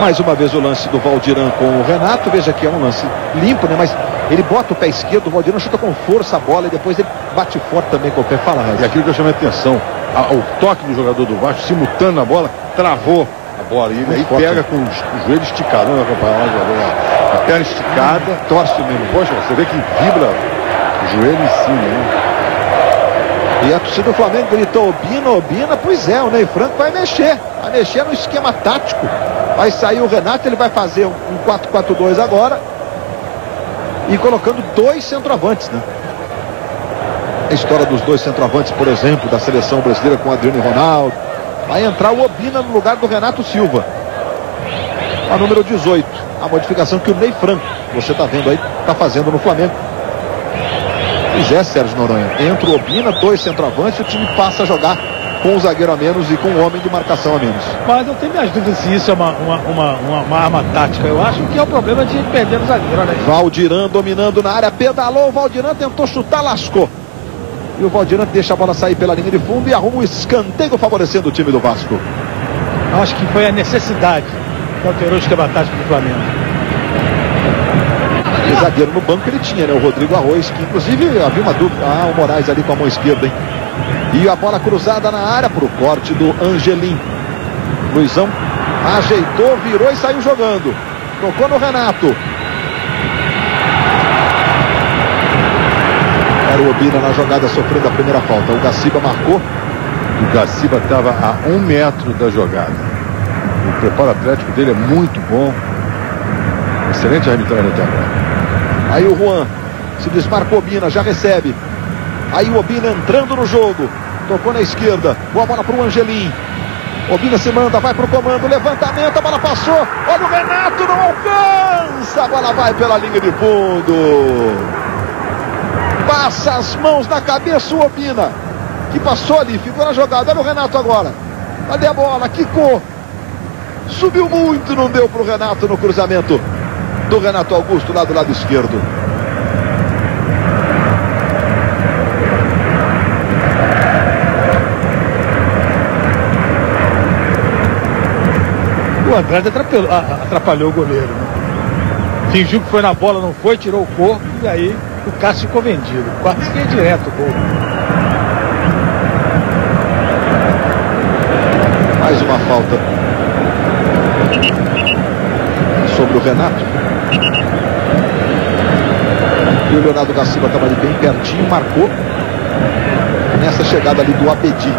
Mais uma vez o lance do Valdirão com o Renato. Veja que é um lance limpo, né? Mas ele bota o pé esquerdo, o Valdirão chuta com força a bola e depois ele bate forte também com o pé. Fala, Raiz. E aquilo que eu chamei a atenção, o toque do jogador do Vasco, simultâneo na bola, travou a bola. E ele aí pega com o joelho esticado. Vamos acompanhar lá o jogador lá. A perna esticada, torce mesmo. Poxa, você vê que vibra o joelho em cima, né? E a torcida do Flamengo gritou Obina, Obina. Pois é, o Ney Franco vai mexer no esquema tático. Vai sair o Renato, ele vai fazer um 4-4-2 agora. E colocando 2 centroavantes, né? A história dos 2 centroavantes, por exemplo, da seleção brasileira com Adriano e Ronaldo. Vai entrar o Obina no lugar do Renato Silva. A número 18. A modificação que o Ney Franco, você está vendo aí, está fazendo no Flamengo. Pois é, Sérgio Noronha. Entra o Obina, 2 centroavantes, e o time passa a jogar com o zagueiro a menos e com o homem de marcação a menos. Mas eu tenho minhas dúvidas se isso é uma arma tática. Eu acho que é o problema de perder o zagueiro. Olha aí. Valdirão dominando na área, pedalou, o Valdirão tentou chutar, lascou. E o Valdirão deixa a bola sair pela linha de fundo e arruma um escanteio favorecendo o time do Vasco. Acho que foi a necessidade que alterou o esquema tático do Flamengo. E zagueiro no banco ele tinha, né? O Rodrigo Arroz, que inclusive havia uma dúvida. O Moraes ali com a mão esquerda, hein? E a bola cruzada na área para o corte do Angelim. Luizão ajeitou, virou e saiu jogando. Tocou no Renato. Era o Obina na jogada sofrendo a primeira falta. O Gaciba marcou. O Gaciba estava a 1 metro da jogada. O preparo atlético dele é muito bom. Excelente arbitragem até agora. Aí o Juan se desmarca o Obina, já recebe. Aí o Obina entrando no jogo. Tocou na esquerda. Boa bola para o Angelim. Obina se manda, vai para o comando. Levantamento, a bola passou. Olha o Renato, não alcança. A bola vai pela linha de fundo. Passa as mãos na cabeça o Obina, que passou ali, ficou na jogada. Olha o Renato agora. Cadê a bola? Quicou. Subiu muito, não deu para o Renato no cruzamento do Renato Augusto lá do lado esquerdo. O Andrade atrapalhou o goleiro, né? Fingiu que foi na bola, não foi, tirou o corpo e aí o Cássio ficou vendido. Quase que é direto o gol. Mais uma falta sobre o Renato. E o Leonardo Gaciba estava ali bem pertinho, marcou nessa chegada ali do Abedi.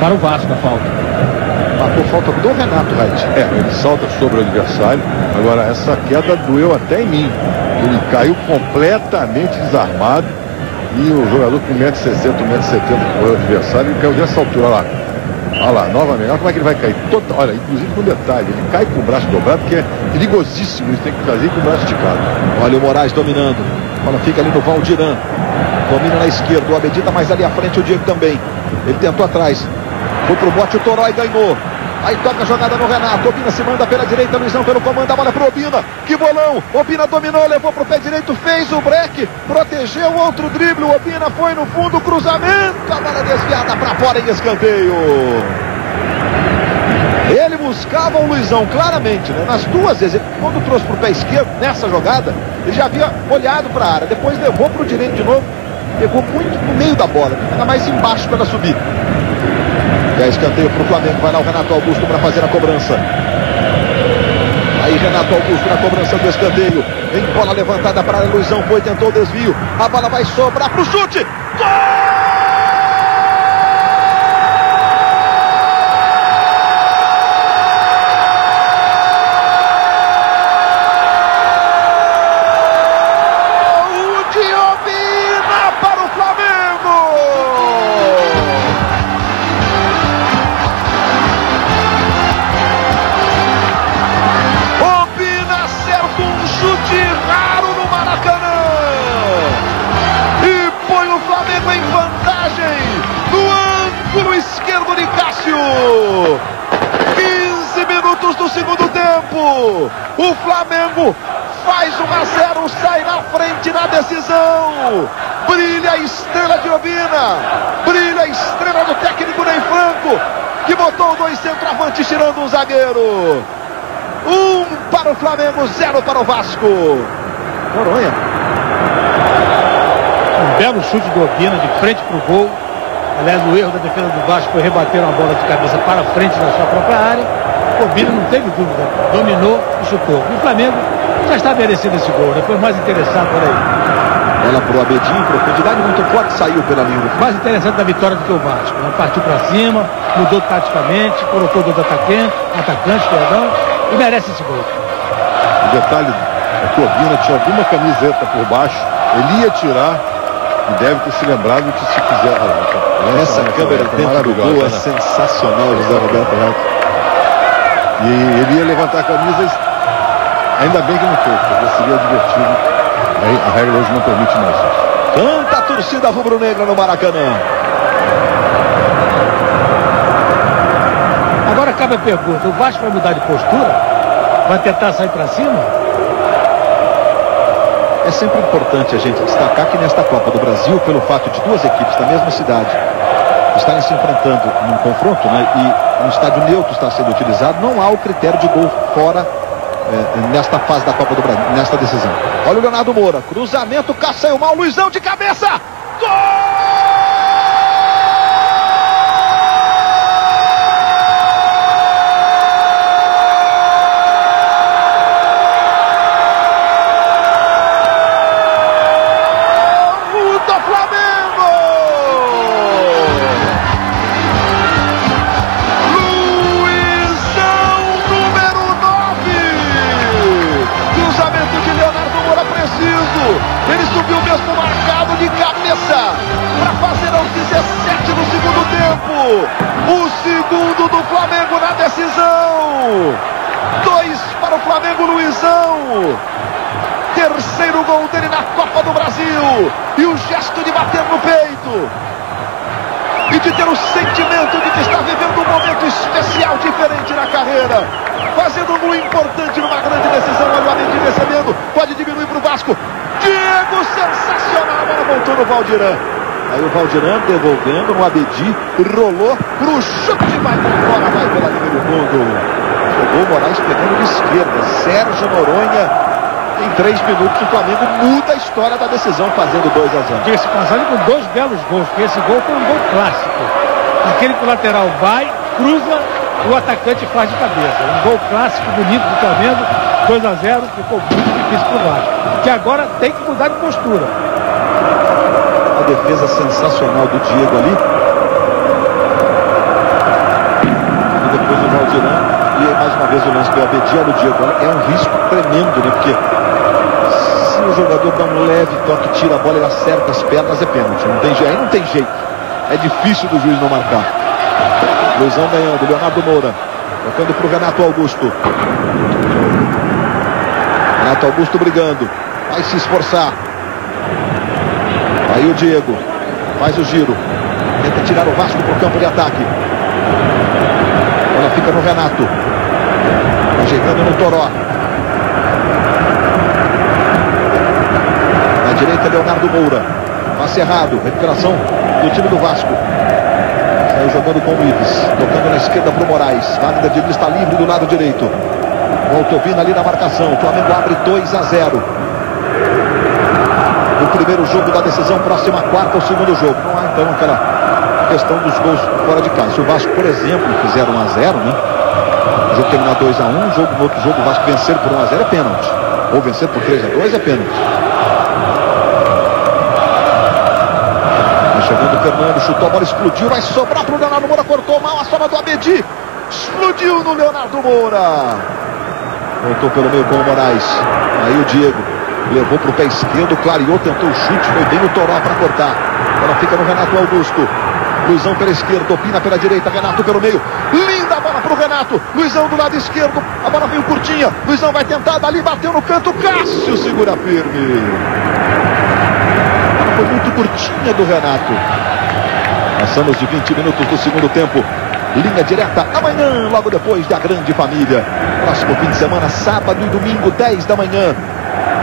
Para o Vasco a falta. Marcou falta do Renato, Reit. Ele salta sobre o adversário. Agora, essa queda doeu até em mim. Ele caiu completamente desarmado. E o jogador com 1,60m, 1,70m que foi o adversário, ele caiu dessa altura. Olha lá. Olha lá, novamente. Olha como é que ele vai cair. Olha, inclusive com detalhe. Ele cai com o braço dobrado, porque é perigosíssimo. Ele tem que fazer com o braço esticado. Olha o Moraes dominando. A bola fica ali no Valdirão. Domina na esquerda. O Abedi tá mais ali à frente, o Diego também. Ele tentou atrás. Foi pro bote o Toró e ganhou. Aí toca a jogada no Renato. Obina se manda pela direita, Luizão pelo comando. A bola pro Obina. Que bolão. Obina dominou, levou pro pé direito, fez o break, protegeu o outro drible. O Obina foi no fundo, cruzamento. A bola desviada para fora em escanteio. Ele buscava o Luizão claramente, né? Nas duas vezes. Quando trouxe pro pé esquerdo, nessa jogada, ele já havia olhado para a área. Depois levou pro direito de novo. Pegou muito no meio da bola, ainda mais embaixo pela subida. E aí escanteio para o Flamengo, vai lá o Renato Augusto para fazer a cobrança. Aí Renato Augusto na cobrança do escanteio. Em bola levantada para a Luizão, foi, tentou o desvio. A bola vai sobrar para o chute. Gol! O Diogo de Cássio. 15 minutos do segundo tempo. O Flamengo faz 1-0, sai na frente na decisão. Brilha a estrela de Obina. Brilha a estrela do técnico Ney Franco, que botou 2 centroavantes tirando um zagueiro. 1 para o Flamengo, 0 para o Vasco. Noronha. Um belo chute do Obina de frente para o gol. Aliás, o erro da defesa do Vasco foi rebater uma bola de cabeça para frente da sua própria área. O Obina não teve dúvida, dominou e chutou. E o Flamengo já está merecido esse gol, né? Foi mais interessado por aí. Bola para o Abedinho, profundidade muito forte, saiu pela linha. Mais interessante da vitória do que o Vasco, né? Partiu para cima, mudou taticamente, colocou 2 atacantes, e merece esse gol. O detalhe é que o Obina tinha alguma camiseta por baixo, ele ia tirar e deve ter se lembrado que se fizer. Essa câmera dentro do gol é sensacional, José Roberto Renato. E ele ia levantar a camisa, ainda bem que não fez, porque seria divertido. A regra hoje não permite mais isso. Canta a torcida rubro-negra no Maracanã. Agora cabe a pergunta, o Vasco vai mudar de postura? Vai tentar sair para cima? É sempre importante a gente destacar que nesta Copa do Brasil, pelo fato de 2 equipes da mesma cidade estarem se enfrentando num confronto, né, e um estádio neutro está sendo utilizado, não há o critério de gol fora nesta fase da Copa do Brasil, nesta decisão. Olha o Leonardo Moura, cruzamento, saiu mal, Luizão de cabeça, gol! Ele subiu mesmo marcado de cabeça para fazer aos 17 do segundo tempo. O segundo do Flamengo na decisão. 2 para o Flamengo, Luizão. Terceiro gol dele na Copa do Brasil. E o gesto de bater no peito. E de ter o sentimento de que está vivendo um momento especial, diferente na carreira. Fazendo um gol importante numa grande decisão. Olha o Abedinho recebendo. Pode diminuir para o Vasco. Diego, sensacional, a bola voltou no Valdirã. Aí o Valdirã devolvendo no Abedi, rolou pro chute, vai para fora, vai pela linha do fundo. Chegou o Moraes pegando de esquerda. Sérgio Noronha, em 3 minutos o Flamengo muda a história da decisão, fazendo 2-0. Diga-se passagem com 2 belos gols, porque esse gol foi um gol clássico. Aquele que o lateral vai, cruza, o atacante faz de cabeça. Um gol clássico, bonito do Flamengo, 2-0, ficou muito difícil pro Vasco. Que agora tem que mudar de postura. A defesa sensacional do Diego ali. E depois o Valdirã. E aí mais uma vez o lance do Abedi. Olha o Diego. É um risco tremendo, né? Porque se o jogador dá um leve toque, tira a bola, ele acerta as pernas, é pênalti. Não tem jeito. Aí não tem jeito. É difícil do juiz não marcar. Luizão ganhando. Leonardo Moura. Tocando pro Renato Augusto. Renato Augusto brigando. Vai se esforçar. Aí o Diego faz o giro. Tenta tirar o Vasco para o campo de ataque. Ela fica no Renato. Ajeitando no Toró. Na direita, Leonardo Moura. Passe errado. Recuperação do time do Vasco. Saiu jogando com o Ives. Tocando na esquerda para o Moraes. Wagner Diniz está livre do lado direito. Voltovina ali na marcação. O Flamengo abre 2-0. O primeiro jogo da decisão, próxima quarta, o segundo jogo. Não há então aquela questão dos gols fora de casa. Se o Vasco, por exemplo, fizer 1-0, né? O jogo terminar 2-1, no outro jogo o Vasco vencer por 1-0 é pênalti. Ou vencer por 3-2 é pênalti. Vai chegando o Fernando, chutou, a bola explodiu, vai sobrar para o Leonardo Moura, cortou mal a sobra do Abedi. Explodiu no Leonardo Moura. Voltou pelo meio com o Moraes. Aí o Diego. Levou para o pé esquerdo, clareou, tentou o chute, foi bem no Toró para cortar. Ela fica no Renato Augusto. Luizão pela esquerda, Opina pela direita, Renato pelo meio. Linda bola para o Renato. Luizão do lado esquerdo, a bola veio curtinha. Luizão vai tentar, dali bateu no canto, Cássio segura firme. Ela foi muito curtinha do Renato. Passamos de 20 minutos do segundo tempo. Linha direta amanhã, logo depois da Grande Família. Próximo fim de semana, sábado e domingo, 10 da manhã.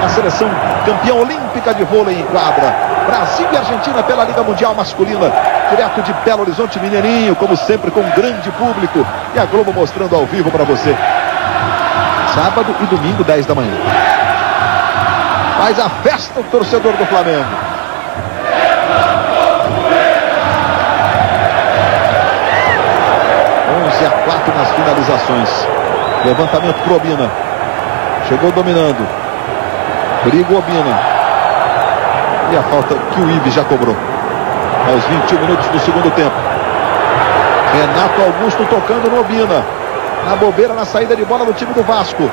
A seleção campeã olímpica de vôlei em quadra. Brasil e Argentina pela Liga Mundial Masculina. Direto de Belo Horizonte, Mineirinho, como sempre, com grande público. E a Globo mostrando ao vivo para você. Sábado e domingo, 10 da manhã. Faz a festa o torcedor do Flamengo. A 4 nas finalizações. Levantamento pro Obina. Chegou dominando. Briga Obina. E a falta que o Ives já cobrou. Aos 21 minutos do segundo tempo. Renato Augusto tocando no Obina. Na bobeira, na saída de bola do time do Vasco.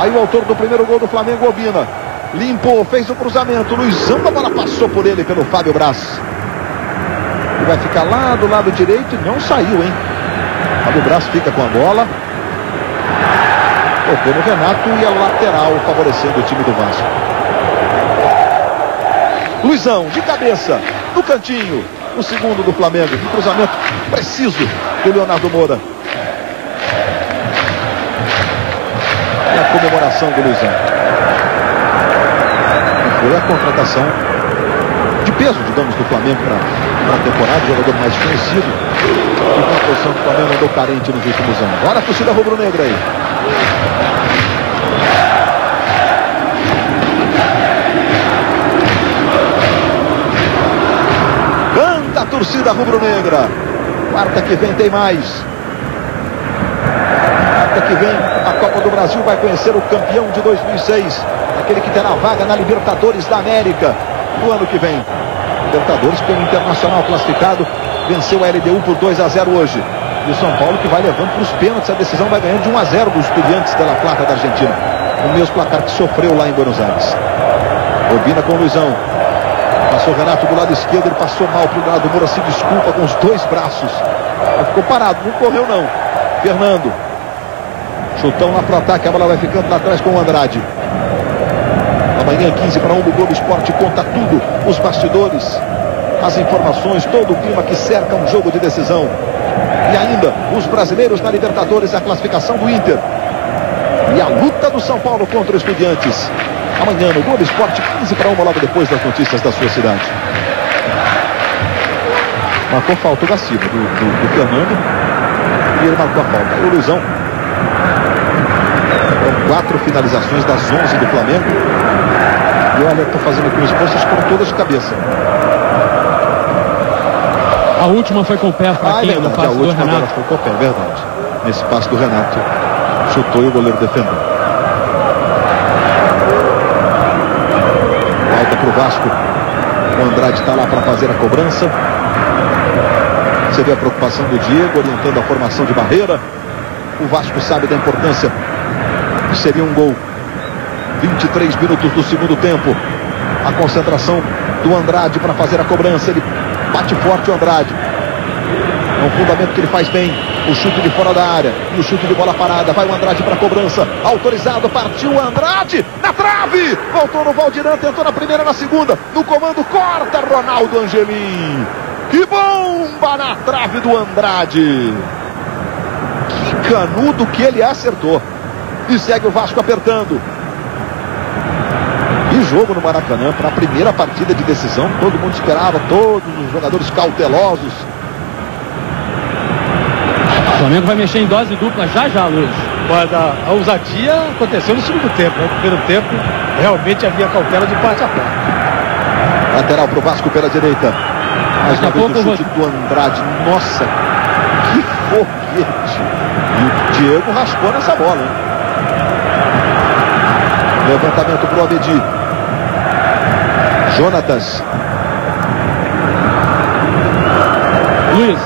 Aí o autor do primeiro gol do Flamengo, Obina. Limpou, fez o cruzamento. Luizão, a bola passou por ele, pelo Fábio Braz. Ele vai ficar lá do lado direito e não saiu, hein? Fábio Braz fica com a bola. Tocou no Renato e é lateral, favorecendo o time do Vasco. Luizão, de cabeça, no cantinho. O segundo do Flamengo. Um cruzamento preciso do Leonardo Moura. E a comemoração do Luizão. E foi a contratação de peso, digamos, do Flamengo para a temporada. Jogador mais conhecido. E com a posição que o Flamengo andou carente nos últimos anos. Olha a torcida rubro-negra aí. Canta a torcida rubro-negra. Quarta que vem tem mais. Quarta que vem a Copa do Brasil vai conhecer o campeão de 2006. Aquele que terá vaga na Libertadores da América no ano que vem. Libertadores pelo Internacional classificado. Venceu a LDU por 2-0 hoje. E o São Paulo que vai levando para os pênaltis. A decisão vai ganhando de 1-0 dos Estudiantes de La Plata da Argentina. O mesmo placar que sofreu lá em Buenos Aires. Obina com o Luizão. Passou o Renato do lado esquerdo. Ele passou mal para o lado. Moura se desculpa com os dois braços. Ele ficou parado, não correu não. Fernando. Chutão lá para o ataque. A bola vai ficando lá atrás com o Andrade. Amanhã 15-1 o Globo Esporte conta tudo. Os bastidores, as informações, todo o clima que cerca um jogo de decisão. E ainda os brasileiros na Libertadores, a classificação do Inter. E a luta do São Paulo contra os Estudiantes. Amanhã no Globo Esporte, 15-1, logo depois das notícias da sua cidade. Marcou falta o Gaciba do Fernando. E ele marcou a falta. E o Luizão. Foram 4 finalizações das 11 do Flamengo. E olha, estou fazendo aqui um esforço, foram todas de cabeça. A última foi com o pé fraquinho no passe do Renato. Agora foi com o pé, verdade. Nesse passe do Renato. Chutou e o goleiro defendeu. Volta para o Vasco. O Andrade está lá para fazer a cobrança. Você vê a preocupação do Diego, orientando a formação de barreira. O Vasco sabe da importância que seria um gol. 23 minutos do segundo tempo. A concentração do Andrade para fazer a cobrança. Ele bate forte o Andrade. É um fundamento que ele faz bem. O chute de fora da área. E o chute de bola parada. Vai o Andrade para a cobrança. Autorizado. Partiu o Andrade. Na trave. Voltou no Valdirã. Tentou na primeira, na segunda. No comando. Corta Ronaldo Angelim. Que bomba na trave do Andrade. Que canudo que ele acertou. E segue o Vasco apertando. E jogo no Maracanã para a primeira partida de decisão. Todo mundo esperava, todos os jogadores cautelosos. O Flamengo vai mexer em dose dupla já, Luiz. Mas a ousadia aconteceu no segundo tempo. No primeiro tempo, realmente havia cautela de parte a parte. Lateral para o Vasco pela direita. Mais uma vez o chute do Andrade. Nossa, que foguete. E o Diego raspou nessa bola, hein? Levantamento para o Abedi. Jonatas. Luiz,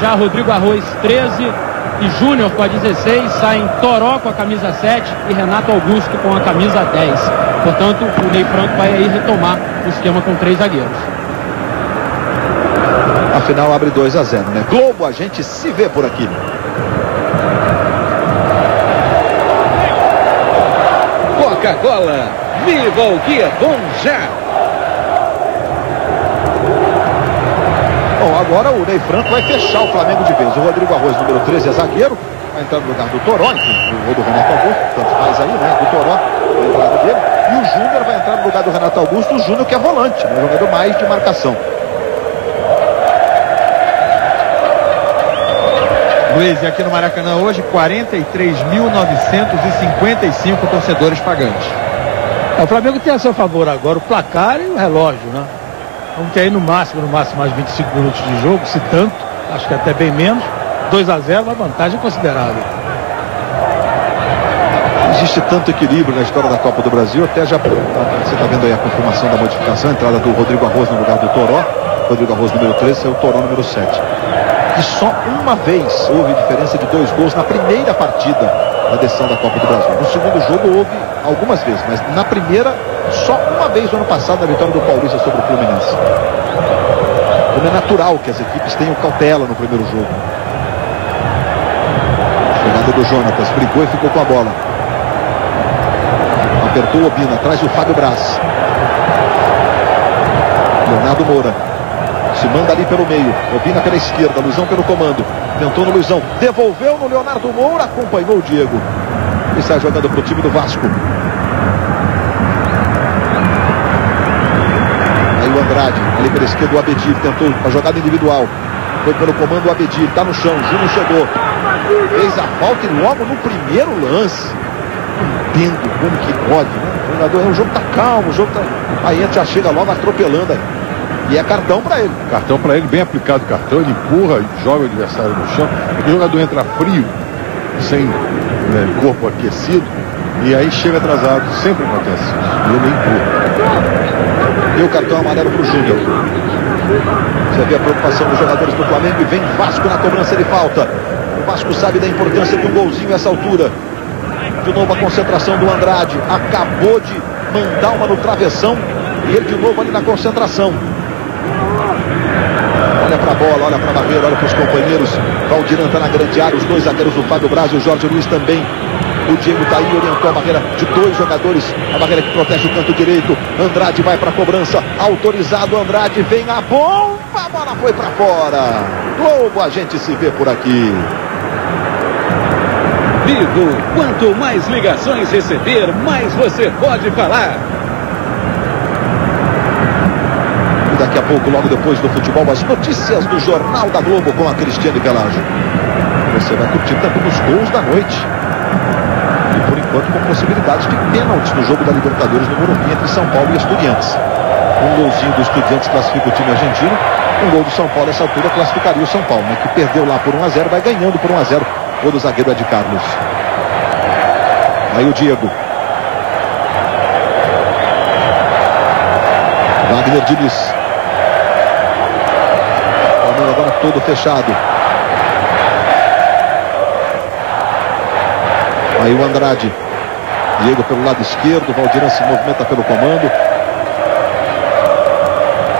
já Rodrigo Arroz 13 e Júnior com a 16, saem Toró com a camisa 7 e Renato Augusto com a camisa 10. Portanto, o Ney Franco vai aí retomar o esquema com 3 zagueiros. Afinal abre 2-0, né? Globo, a gente se vê por aqui. Coca-Cola, viva o que é bom já! Bom, agora agora o Ney Franco vai fechar o Flamengo de vez. O Rodrigo Arroz, número 13, é zagueiro. Vai entrar no lugar do Toró, ou do Renato Augusto, tanto faz aí, né? Do Toró, vai entrar no dele. E o Júnior vai entrar no lugar do Renato Augusto. O Júnior que é volante, né? Jogador mais de marcação. Luiz, e aqui no Maracanã hoje, 43.955 torcedores pagantes. O Flamengo tem a seu favor agora o placar e o relógio, né? Vamos ter aí no máximo mais 25 minutos de jogo, se tanto, acho que até bem menos. 2-0, uma vantagem considerável. Existe tanto equilíbrio na história da Copa do Brasil, até já você está vendo aí a confirmação da modificação, a entrada do Rodrigo Arroz no lugar do Toró. Rodrigo Arroz número 13 é o Toró número 7. E só uma vez houve diferença de 2 gols na primeira partida da decisão da Copa do Brasil. No segundo jogo houve algumas vezes, mas na primeira, só uma vez no ano passado, na vitória do Paulista sobre o Fluminense. Como é natural que as equipes tenham cautela no primeiro jogo. Chegada do Jonatas, brigou e ficou com a bola. Apertou o Obina, atrás do Fábio Braz. Leonardo Moura. Se manda ali pelo meio. Obina pela esquerda, Luizão pelo comando. Tentou no Luizão, devolveu no Leonardo Moura, acompanhou o Diego. E está jogando para o time do Vasco. Aí o Andrade, ali pela esquerda o Abedir, tentou a jogada individual. Foi pelo comando o Abedir, está no chão, Júnior chegou. Fez a falta e logo no primeiro lance. Entendo como que pode, né? O jogo tá calmo, o jogo tá... Aí a gente já chega logo atropelando aí. E é cartão para ele. Cartão para ele, bem aplicado o cartão. Ele empurra e joga o adversário no chão. O jogador entra frio, sem corpo aquecido, e aí chega atrasado. Sempre acontece isso. E ele empurra. E o cartão amarelo para o Júnior. Você vê a preocupação dos jogadores do Flamengo e vem Vasco na cobrança de falta. O Vasco sabe da importância de um golzinho a essa altura. De novo a concentração do Andrade. Acabou de mandar uma no travessão. E ele de novo ali na concentração. Olha para a bola, olha para a barreira, olha para os companheiros. Valdirão está na grande área, os 2 zagueiros, o Fábio Braz e o Jorge Luiz também. O Diego está aí, orientou a barreira de 2 jogadores. A barreira que protege o canto direito. Andrade vai para a cobrança. Autorizado, Andrade, vem a bomba. A bola foi para fora. Globo, a gente se vê por aqui. Vivo, quanto mais ligações receber, mais você pode falar. E daqui a pouco, logo depois do futebol, as notícias do Jornal da Globo com a Cristiane Pelagio. Você vai curtir também os gols da noite. E por enquanto com possibilidades de pênalti no jogo da Libertadores no Morumbi entre São Paulo e Estudiantes. Um golzinho do Estudiantes classifica o time argentino. Um gol do São Paulo nessa altura classificaria o São Paulo, né, que perdeu lá por 1-0, vai ganhando por 1-0. Gol do zagueiro Ed Carlos. Aí o Diego. Wagner Diniz. Agora todo fechado. Aí o Andrade. Diego pelo lado esquerdo. Valdirão se movimenta pelo comando.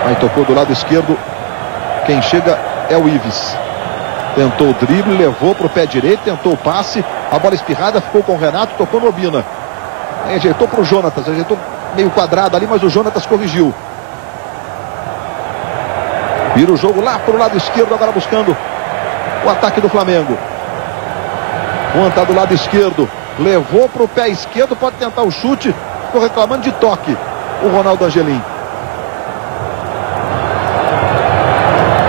Aí tocou do lado esquerdo. Quem chega é o Ives. Tentou o drible, levou para o pé direito, tentou o passe. A bola espirrada, ficou com o Renato, tocou no Obina. Aí ajeitou para o Jonatas. Ajeitou meio quadrado ali, mas o Jonatas corrigiu. Vira o jogo lá para o lado esquerdo, agora buscando o ataque do Flamengo. Juan está do lado esquerdo. Levou para o pé esquerdo, pode tentar o chute. Ficou reclamando de toque. O Ronaldo Angelim.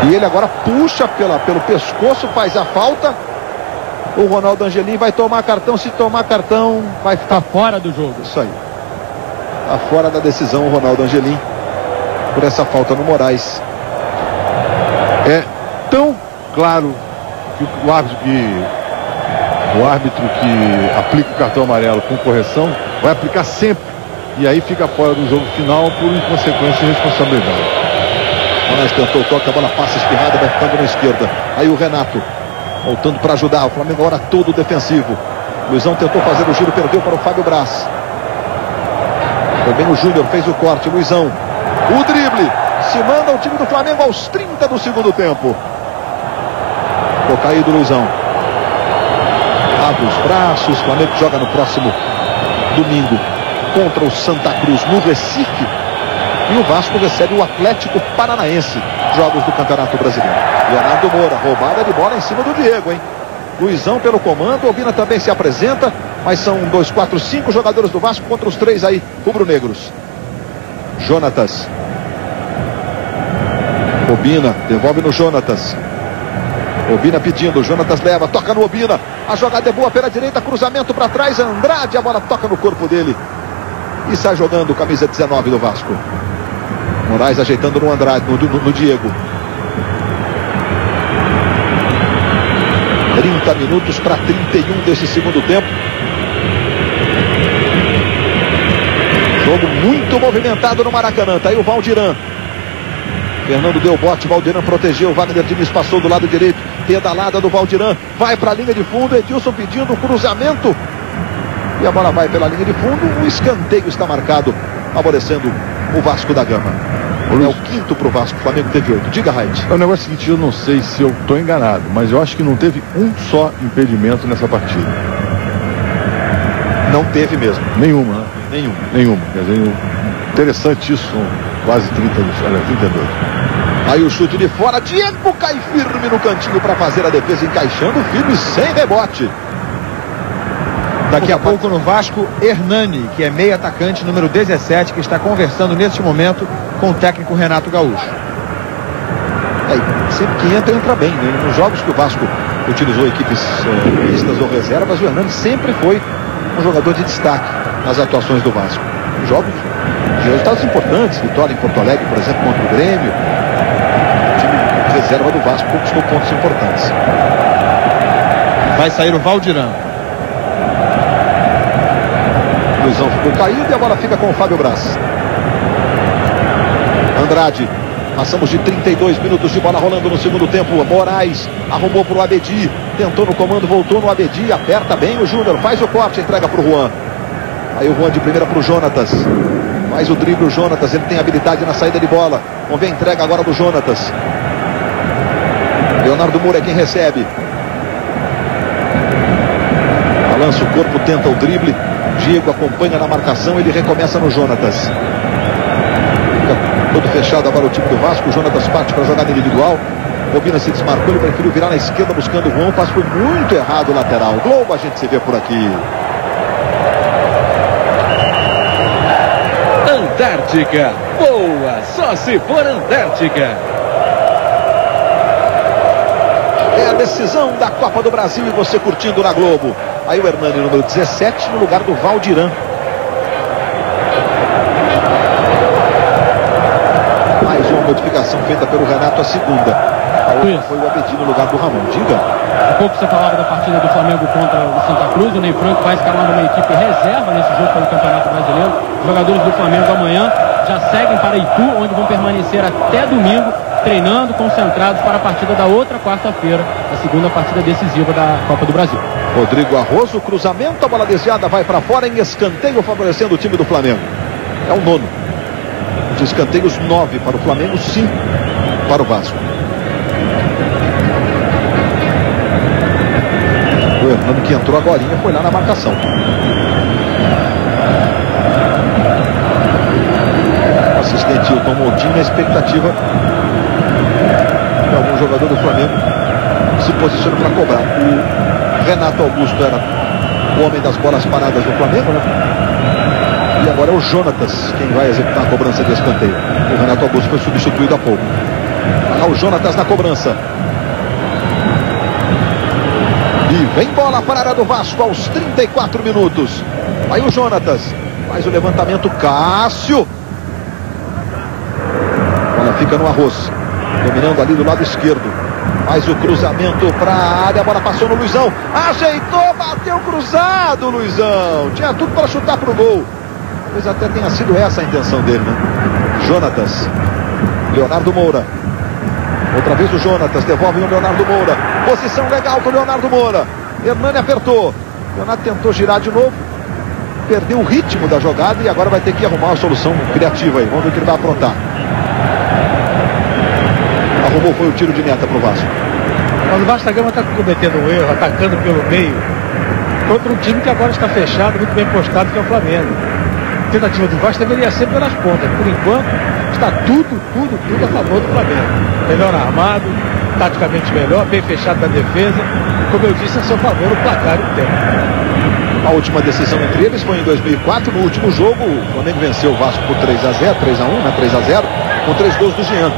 E ele agora puxa pelo pescoço, faz a falta. O Ronaldo Angelim vai tomar cartão. Se tomar cartão, vai ficar fora do jogo. Isso aí. Está fora da decisão o Ronaldo Angelim por essa falta no Moraes. É tão claro que o árbitro que aplica o cartão amarelo com correção vai aplicar sempre. E aí fica fora do jogo final por inconsequência e responsabilidade. Moraes tentou o toque, a bola passa espirrada, vai ficando na esquerda. Aí o Renato voltando para ajudar. O Flamengo agora todo defensivo. Luizão tentou fazer o giro, perdeu para o Fábio Braz. Também o Júnior fez o corte. Luizão, o drible. Se manda o time do Flamengo aos 30 do segundo tempo. Ficou caído o Luizão. Abre os braços. O Flamengo joga no próximo domingo contra o Santa Cruz no Recife. E o Vasco recebe o Atlético Paranaense. jogos do Campeonato Brasileiro. Leonardo Moura, roubada de bola em cima do Diego, hein? Luizão pelo comando, Obina também se apresenta, mas são 2, 4, 5 jogadores do Vasco contra os 3 aí, rubro-negros. Jonatas. Obina, devolve no Jonatas. Obina pedindo, Jonatas leva, toca no Obina. A jogada é boa pela direita, cruzamento para trás, Andrade, a bola toca no corpo dele. E sai jogando camisa 19 do Vasco. Moraes ajeitando no Andrade, no Diego. 30 minutos para 31 desse segundo tempo. Jogo muito movimentado no Maracanã. Tá aí o Valdirã. Fernando deu bote, Valdirã protegeu, Wagner Diniz passou do lado direito, pedalada do Valdirã, vai para a linha de fundo, Edilson pedindo o cruzamento, e a bola vai pela linha de fundo, o escanteio está marcado, favorecendo o Vasco da Gama. É o quinto para o Vasco, o Flamengo teve 8. Diga, Raid. O negócio é o seguinte, eu não sei se eu estou enganado, mas eu acho que não teve um só impedimento nessa partida. Não teve mesmo. Nenhuma, né? Nenhuma. Quer dizer, interessante isso, são quase 32. Aí o chute de fora, Diego cai firme no cantinho para fazer a defesa, encaixando firme, sem rebote. Daqui a pouco no Vasco, Hernani, que é meio atacante, número 17, que está conversando neste momento com o técnico Renato Gaúcho. Sempre que entra bem, né? Nos jogos que o Vasco utilizou equipes mistas ou reservas, o Hernani sempre foi um jogador de destaque nas atuações do Vasco. Jogos de resultados importantes, vitória em Porto Alegre, por exemplo, contra o Grêmio. O time reserva do Vasco conquistou pontos importantes. Vai sair o Valdirã. Luizão ficou caído e a bola fica com o Fábio Braz. Andrade. Passamos de 32 minutos de bola rolando no segundo tempo. Moraes arrumou para o Abedi. Tentou no comando, voltou no Abedi. Aperta bem o Júnior. Faz o corte, entrega para o Juan. Aí o Juan de primeira para o Jonatas. Faz o drible o Jonatas. Ele tem habilidade na saída de bola. Vamos ver a entrega agora do Jonatas. Leonardo Moura é quem recebe. Balança o corpo, tenta o drible. Diego acompanha na marcação. Ele recomeça no Jonatas. Todo fechado agora o time do Vasco. O Jonatas parte para a jogada individual. Obina se desmarcou, ele preferiu virar na esquerda buscando o Juan. O passe foi muito errado o lateral. Globo a gente se vê por aqui. Antártica. Boa, só se for Antártica. É a decisão da Copa do Brasil e você curtindo na Globo. Aí o Hernani, número 17, no lugar do Valdirã. Modificação feita pelo Renato, a segunda. A outra foi o Abedi no lugar do Ramon. Diga. Há pouco você falava da partida do Flamengo contra o Santa Cruz. O Ney Franco vai escalar numa equipe reserva nesse jogo pelo Campeonato Brasileiro. Os jogadores do Flamengo amanhã já seguem para Itu, onde vão permanecer até domingo, treinando, concentrados para a partida da outra quarta-feira, a segunda partida decisiva da Copa do Brasil. Rodrigo Arroso, cruzamento, a bola desviada vai para fora em escanteio, favorecendo o time do Flamengo. É o nono. De escanteios, 9 para o Flamengo, 5 para o Vasco. O Hernando, que entrou agorinha, foi lá na marcação. O assistente Hilton Moutinho na expectativa de algum jogador do Flamengo se posiciona para cobrar. O Renato Augusto era o homem das bolas paradas do Flamengo, né? E agora é o Jonatas quem vai executar a cobrança de escanteio. O Renato Augusto foi substituído há pouco. Olha o Jonatas na cobrança. E vem bola para a área do Vasco aos 34 minutos. Aí o Jonatas faz o levantamento. Cássio. A bola fica no Arroz. Dominando ali do lado esquerdo. Faz o cruzamento para a área. A bola passou no Luizão. Ajeitou, bateu cruzado, Luizão. Tinha tudo para chutar para o gol. Talvez até tenha sido essa a intenção dele, né? Jonatas. Leonardo Moura. Outra vez o Jonatas. Devolve o Leonardo Moura. Posição legal do Leonardo Moura. Hernani apertou. Leonardo tentou girar de novo. Perdeu o ritmo da jogada e agora vai ter que arrumar uma solução criativa aí. Vamos ver o que ele vai aprontar. Arrumou, foi o tiro de meta pro Vasco. Mas o Vasco da Gama está cometendo um erro, atacando pelo meio, contra um time que agora está fechado, muito bem postado, que é o Flamengo. tentativa do Vasco deveria ser pelas pontas. Por enquanto, está tudo a favor do Flamengo. Melhor armado, taticamente melhor, bem fechado na defesa. Como eu disse, a seu favor o placar e o tempo. A última decisão entre eles foi em 2004. No último jogo, o Flamengo venceu o Vasco por 3-0, 3-1, né? 3-0, com 3 gols do Jean.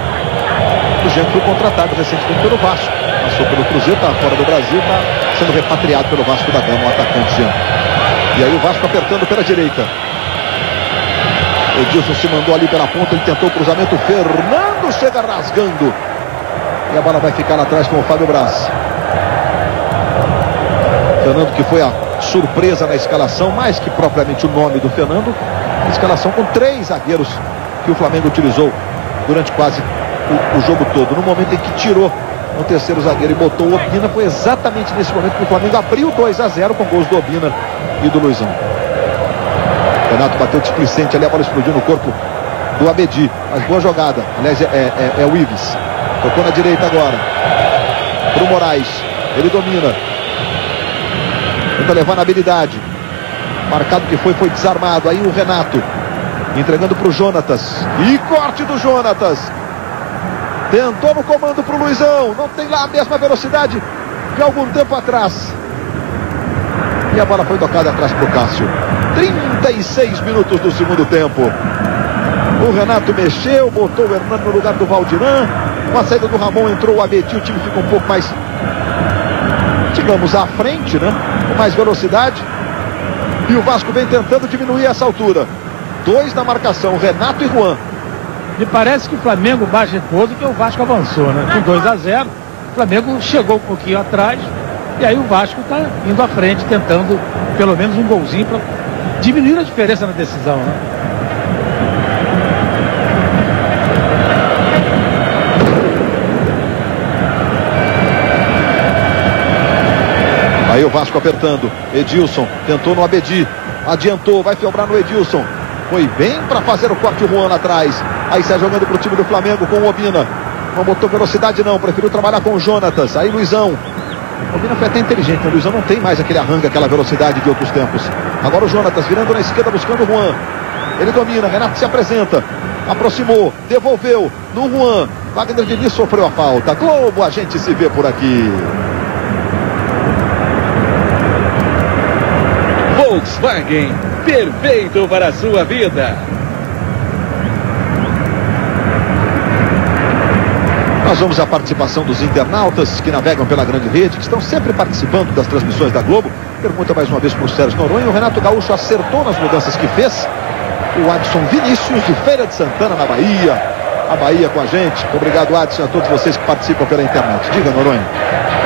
O Jean foi contratado recentemente pelo Vasco. Passou pelo Cruzeiro, está fora do Brasil, está sendo repatriado pelo Vasco da Gama, o atacante Jean. E aí o Vasco apertando pela direita. Edilson se mandou ali pela ponta, ele tentou o cruzamento, Fernando chega rasgando. E a bola vai ficar lá atrás com o Fábio Braz. Fernando, que foi a surpresa na escalação, mais que propriamente o nome do Fernando, a escalação com 3 zagueiros que o Flamengo utilizou durante quase o jogo todo. No momento em que tirou o terceiro zagueiro e botou o Obina, foi exatamente nesse momento que o Flamengo abriu 2-0 com gols do Obina e do Luizão. Renato bateu displicente ali, a bola explodiu no corpo do Abedi, mas boa jogada. Aliás, é o Ives. Tocou na direita agora pro Moraes, ele domina, tenta levar na habilidade, marcado que foi desarmado. Aí o Renato entregando pro Jonatas, e corte do Jonatas, tentou no comando pro Luizão, não tem lá a mesma velocidade de algum tempo atrás, e a bola foi tocada atrás pro Cássio. 36 minutos do segundo tempo. O Renato mexeu, botou o Hernando no lugar do Valdiran. Com a saída do Ramon entrou o Abedi, o time ficou um pouco mais, digamos, à frente, né? Com mais velocidade. E o Vasco vem tentando diminuir essa altura. 2 na marcação, Renato e Juan. Me parece que o Flamengo mais recuou do que o Vasco avançou, né? Com 2-0, o Flamengo chegou um pouquinho atrás. E aí o Vasco está indo à frente, tentando pelo menos um golzinho para diminuir a diferença na decisão, né? Aí o Vasco apertando, Edilson tentou no Abedi, adiantou, vai filtrar no Edilson, foi bem para fazer o corte, o Juan lá atrás. Aí sai jogando para o time do Flamengo com o Obina, não botou velocidade não, preferiu trabalhar com o Jonatas. Aí Luizão, o Obina foi até inteligente, o Luizão não tem mais aquele arranque, aquela velocidade de outros tempos. Agora o Jonatas virando na esquerda buscando o Juan, ele domina, Renato se apresenta, aproximou, devolveu no Juan, Wagner Diniz sofreu a falta. Globo, a gente se vê por aqui. Volkswagen, perfeito para a sua vida. Nós vamos à participação dos internautas que navegam pela grande rede, que estão sempre participando das transmissões da Globo. Pergunta mais uma vez para o Sérgio Noronha. O Renato Gaúcho acertou nas mudanças que fez. O Adson Vinícius, de Feira de Santana, na Bahia. A Bahia com a gente. Obrigado, Adson, a todos vocês que participam pela internet. Diga, Noronha.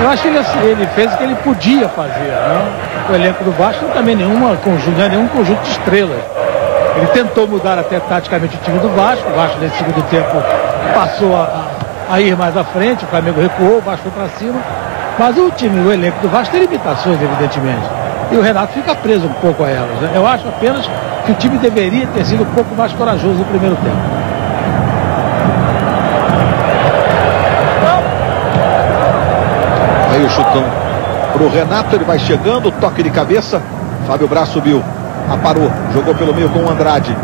Eu acho que ele fez o que ele podia fazer, né? O elenco do Vasco não também nenhum conjunto de estrelas. Ele tentou mudar até taticamente o time do Vasco. O Vasco nesse segundo tempo passou a ir mais à frente, o Flamengo recuou, o Vasco foi para cima. Mas o elenco do Vasco tem limitações, evidentemente. E o Renato fica preso um pouco a elas, né? Eu acho apenas que o time deveria ter sido um pouco mais corajoso no primeiro tempo. Aí o chutão pro Renato, ele vai chegando, toque de cabeça, Fábio Braz subiu, aparou, jogou pelo meio com o Andrade.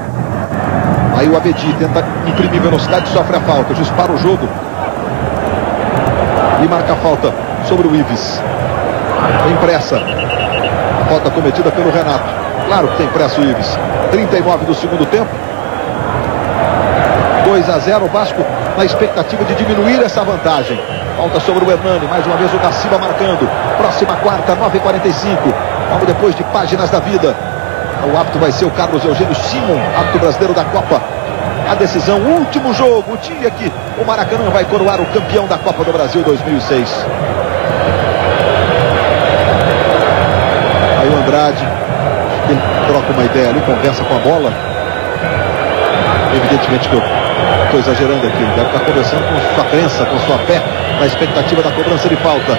Aí o Abedi tenta imprimir velocidade, sofre a falta, dispara o jogo e marca a falta sobre o Ives. Tem pressa, a falta cometida pelo Renato, claro que tem pressa o Ives. 39 do segundo tempo, 2-0, o Vasco na expectativa de diminuir essa vantagem. Falta sobre o Hernani, mais uma vez o Gaciba marcando. Próxima quarta, 9h45. Logo depois de Páginas da Vida. O árbitro vai ser o Carlos Eugênio Simon, árbitro brasileiro da Copa. A decisão, o último jogo, o dia que o Maracanã vai coroar o campeão da Copa do Brasil 2006. Aí o Andrade, ele troca uma ideia ali, conversa com a bola. Evidentemente que eu estou exagerando aqui, ele deve estar conversando com sua crença, com sua fé, na expectativa da cobrança de falta.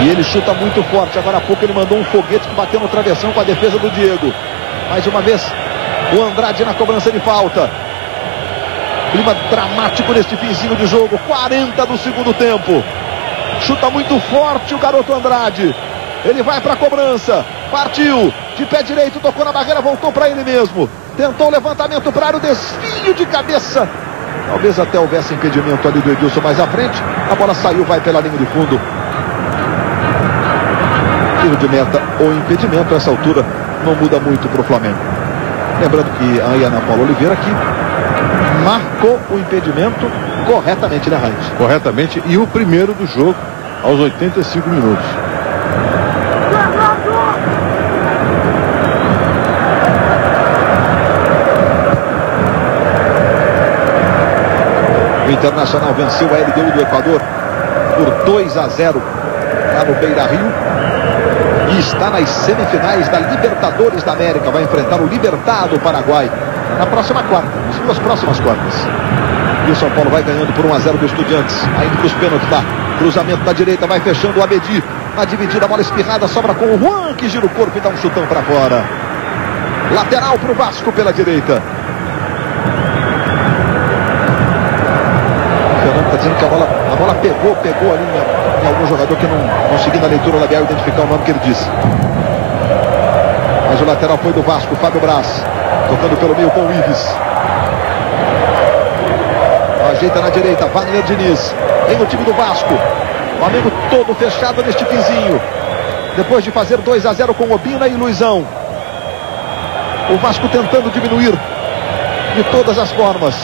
E ele chuta muito forte. Agora há pouco ele mandou um foguete que bateu no travessão com a defesa do Diego. Mais uma vez o Andrade na cobrança de falta. Clima dramático neste finzinho de jogo. 40 do segundo tempo. Chuta muito forte o garoto Andrade. Ele vai para a cobrança. Partiu. De pé direito, tocou na barreira, voltou para ele mesmo. Tentou o levantamento para área, o desvio de cabeça. Talvez até houvesse impedimento ali do Edilson mais à frente. A bola saiu, vai pela linha de fundo. Tiro de meta ou impedimento, a essa altura não muda muito para o Flamengo. Lembrando que a Ana Paula Oliveira aqui marcou o impedimento corretamente, né, Heinz? Corretamente, e o primeiro do jogo aos 85 minutos. O Internacional venceu a LDU do Equador por 2-0 lá no Beira-Rio e está nas semifinais da Libertadores da América. Vai enfrentar o Libertad do Paraguai na próxima quarta, nas duas próximas quartas. E o São Paulo vai ganhando por 1-0 do Estudiantes. Ainda para os pênaltis da cruzamento da direita, vai fechando o Abedi. Na dividida, a bola espirrada, sobra com o Juan, que gira o corpo e dá um chutão para fora. Lateral para o Vasco pela direita. Está dizendo que a bola pegou ali em algum jogador que não conseguiu na leitura labial identificar o nome que ele disse. Mas o lateral foi do Vasco, Fábio Braz, tocando pelo meio com o Ives. Ajeita na direita, Wagner Diniz. Vem o time do Vasco. O Flamengo todo fechado neste finzinho. Depois de fazer 2-0 com Obina e Luizão. O Vasco tentando diminuir de todas as formas.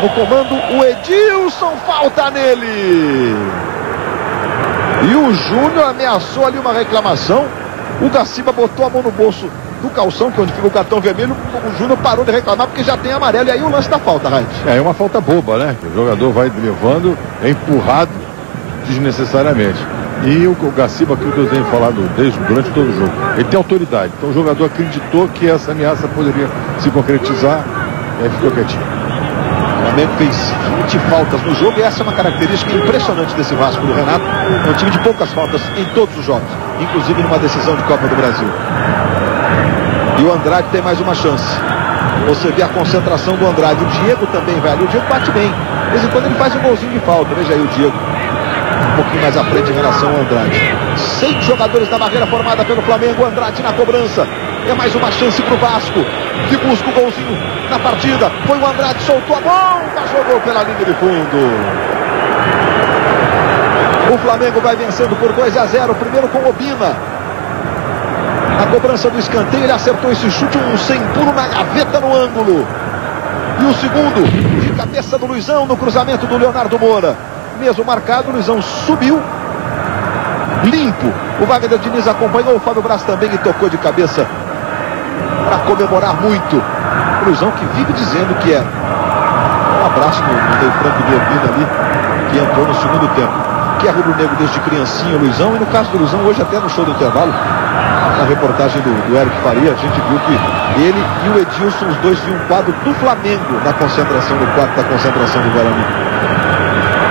No comando, o Edilson, falta nele. E o Júnior ameaçou ali uma reclamação. O Gaciba botou a mão no bolso do calção, que é onde fica o cartão vermelho. O Júnior parou de reclamar porque já tem amarelo. E aí o lance da falta, Raid. É uma falta boba, né? O jogador vai levando, é empurrado desnecessariamente. E o Gaciba, aquilo que eu tenho falado durante todo o jogo, ele tem autoridade. Então o jogador acreditou que essa ameaça poderia se concretizar e aí ficou quietinho. O Flamengo fez 20 faltas no jogo e essa é uma característica impressionante desse Vasco do Renato. É um time de poucas faltas em todos os jogos, inclusive numa decisão de Copa do Brasil. E o Andrade tem mais uma chance. Você vê a concentração do Andrade. O Diego também vai ali. O Diego bate bem. De vez em quando ele faz um golzinho de falta. Veja aí o Diego um pouquinho mais à frente em relação ao Andrade. 6 jogadores da barreira formada pelo Flamengo. Andrade na cobrança. É mais uma chance para o Vasco, que busca o golzinho na partida. Foi o Andrade, soltou a bomba, jogou pela linha de fundo. O Flamengo vai vencendo por 2-0, primeiro com Obina. Na cobrança do escanteio, ele acertou esse chute, um sem pulo na gaveta no ângulo. E o segundo, de cabeça do Luizão, no cruzamento do Leonardo Moura. Mesmo marcado, o Luizão subiu, limpo. O Wagner Diniz acompanhou, o Fábio Braz também e tocou de cabeça para comemorar muito. O Luizão que vive dizendo que é um abraço no meio franco do Obina ali, que entrou no segundo tempo. Que é rubro-negro desde criancinha, o Luizão, e no caso do Luizão, hoje até no show do intervalo, na reportagem do Eric Faria, a gente viu que ele e o Edilson, os dois viam um quadro do Flamengo na concentração, no quarto da concentração do Guarani.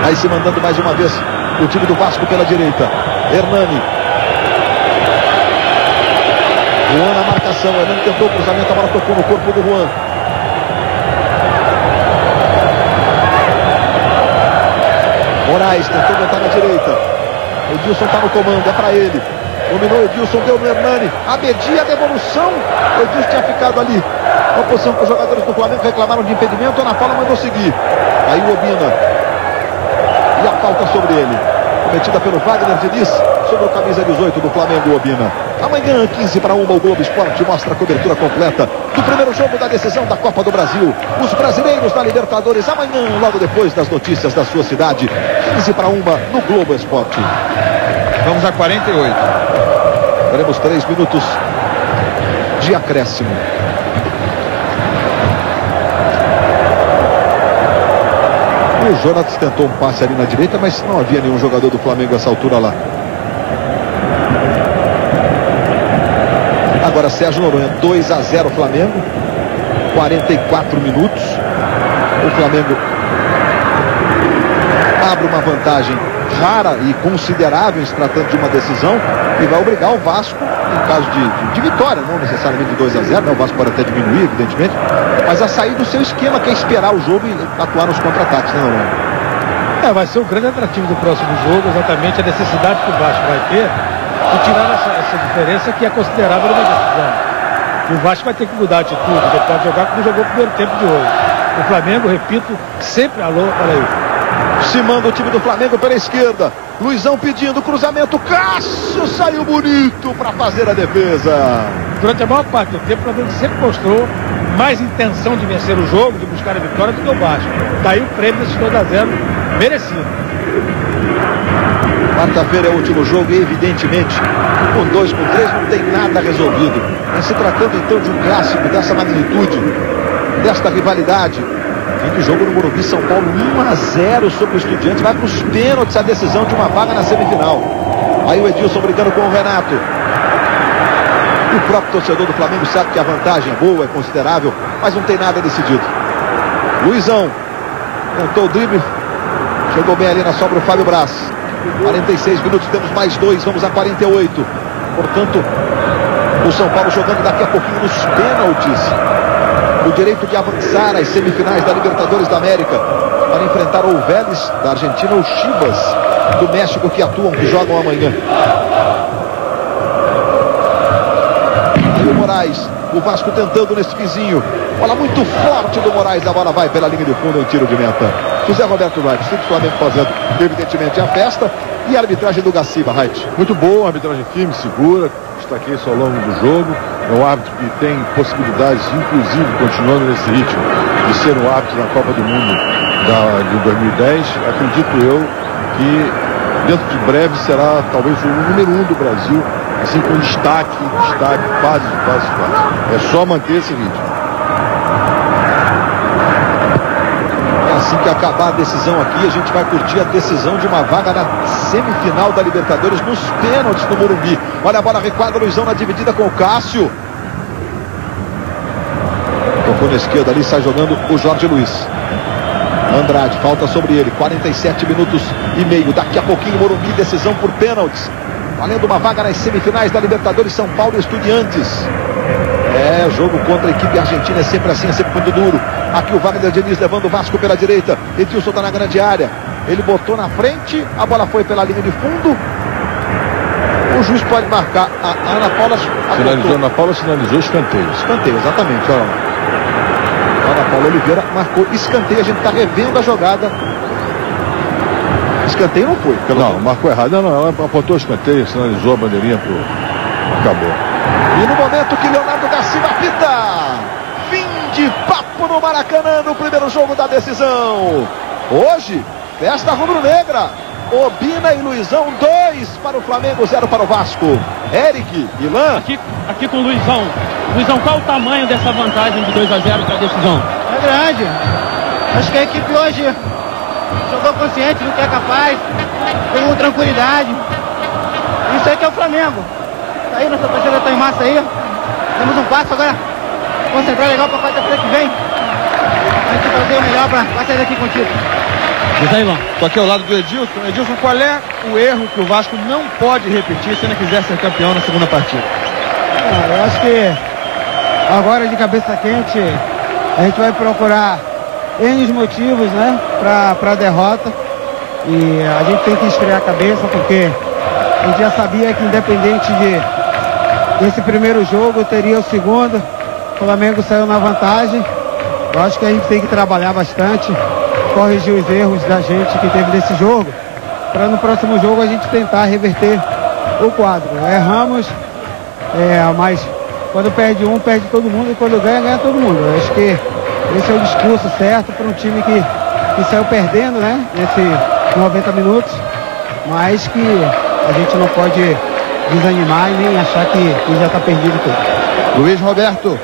Aí se mandando mais uma vez o time do Vasco pela direita. Hernani. Juan na marcação. Hernani tentou o cruzamento, a bola tocou no corpo do Juan. Moraes tentou botar na direita. Edilson está no comando, é para ele. Dominou Edilson, deu no Hernani. Abedi, a devolução. O Edilson tinha ficado ali. Uma posição que os jogadores do Flamengo reclamaram de impedimento. A Ana Paula mandou seguir. Aí o Obina. E a falta sobre ele. Cometida pelo Wagner Diniz sobre o camisa 18 do Flamengo, Obina. Amanhã, 15-1, o Globo Esporte mostra a cobertura completa do primeiro jogo da decisão da Copa do Brasil. Os brasileiros da Libertadores, amanhã, logo depois das notícias da sua cidade. 15-1 no Globo Esporte. Vamos a 48. Teremos 3 minutos de acréscimo. O Jonas tentou um passe ali na direita, mas não havia nenhum jogador do Flamengo a essa altura lá. Agora Sérgio Noronha, 2-0 Flamengo, 44 minutos. O Flamengo abre uma vantagem rara e considerável, se tratando de uma decisão, e vai obrigar o Vasco, em caso de vitória, não necessariamente de 2-0, né? O Vasco pode até diminuir, evidentemente, mas a sair do seu esquema, que é esperar o jogo e atuar nos contra-ataques, né, Noronha? Vai ser o grande atrativo do próximo jogo, exatamente a necessidade que o Vasco vai ter e tirar essa diferença que é considerável numa decisão. E o Vasco vai ter que mudar a atitude, ele pode jogar como jogou o primeiro tempo de hoje. O Flamengo, repito, sempre alô, olha aí. Se manda o time do Flamengo pela esquerda. Luizão pedindo cruzamento. Cássio saiu bonito para fazer a defesa. Durante a maior parte do tempo, o Flamengo sempre mostrou mais intenção de vencer o jogo, de buscar a vitória do que o Vasco. Daí o prêmio desse 2-0 merecido. Quarta-feira é o último jogo e, evidentemente, com 2, com 3, não tem nada resolvido. Mas se tratando então de um clássico dessa magnitude, desta rivalidade, fim de jogo no Morumbi, São Paulo 1-0 sobre o Estudiantes, vai para os pênaltis a decisão de uma vaga na semifinal. Aí o Edilson brigando com o Renato. E o próprio torcedor do Flamengo sabe que a vantagem é boa, é considerável, mas não tem nada decidido. Luizão tentou o drible, chegou bem ali na sobra o Fábio Braz. 46 minutos, temos mais 2, vamos a 48. Portanto, o São Paulo jogando daqui a pouquinho nos pênaltis. O direito de avançar às semifinais da Libertadores da América para enfrentar ou o Vélez da Argentina ou o Chivas do México que atuam, que jogam amanhã. E o Moraes, o Vasco tentando nesse vizinho. Bola muito forte do Moraes, a bola vai pela linha de fundo, um tiro de meta. José Roberto Wright, o Flamengo fazendo evidentemente a festa e a arbitragem do Gaciba, Wright. Muito boa, arbitragem firme, segura, destaquei isso ao longo do jogo. É um árbitro que tem possibilidades, inclusive continuando nesse ritmo, de ser um árbitro na Copa do Mundo de 2010. Acredito eu que dentro de breve será talvez o número 1 do Brasil, assim com destaque, fase. É só manter esse ritmo. Assim que acabar a decisão aqui, a gente vai curtir a decisão de uma vaga na semifinal da Libertadores nos pênaltis no Morumbi. Olha a bola recuada, Luizão na dividida com o Cássio. Tocou na esquerda ali, sai jogando o Jorge Luiz. Andrade, falta sobre ele, 47 minutos e meio. Daqui a pouquinho, Morumbi, decisão por pênaltis. Valendo uma vaga nas semifinais da Libertadores, São Paulo e Estudiantes. É, jogo contra a equipe argentina é sempre assim, é sempre muito duro. Aqui o Wagner Diniz levando o Vasco pela direita. Edilson está na grande área. Ele botou na frente, a bola foi pela linha de fundo. O juiz pode marcar. A Ana Paula sinalizou, Ana Paula sinalizou escanteio. Escanteio, exatamente. Olha lá. A Ana Paula Oliveira marcou escanteio. A gente está revendo a jogada. Escanteio não foi. Não, marcou errado. Não, ela apontou o escanteio, sinalizou a bandeirinha pro... Acabou. E no momento que Leonardo da Silva apita, fim de papo no Maracanã no primeiro jogo da decisão. Hoje, festa rubro-negra. Obina e Luizão, 2 para o Flamengo, 0 para o Vasco. Eric, Ilan. Aqui com o Luizão. Luizão, qual o tamanho dessa vantagem de 2-0 para a decisão? É grande. Acho que a equipe hoje jogou consciente do que é capaz, com tranquilidade. Isso aí que é o Flamengo. Tá aí, nossa torcida tá em massa aí. Temos um passo agora. Concentrar legal para quarta-feira que vem. A gente fazer o melhor para sair daqui contigo. Estou aqui ao lado do Edilson. Edilson, qual é o erro que o Vasco não pode repetir se ainda quiser ser campeão na segunda partida? Eu acho que agora de cabeça quente a gente vai procurar N motivos, né, para a derrota. E a gente tem que esfriar a cabeça porque a gente já sabia que independente desse primeiro jogo teria o segundo. O Flamengo saiu na vantagem. Eu acho que a gente tem que trabalhar bastante, corrigir os erros da gente que teve nesse jogo, para no próximo jogo a gente tentar reverter o quadro. Erramos, mas quando perde um, perde todo mundo, e quando ganha, ganha todo mundo. Eu acho que esse é o discurso certo para um time que saiu perdendo, né, nesses 90 minutos, mas que a gente não pode desanimar e nem achar que já está perdido tudo. Luiz Roberto.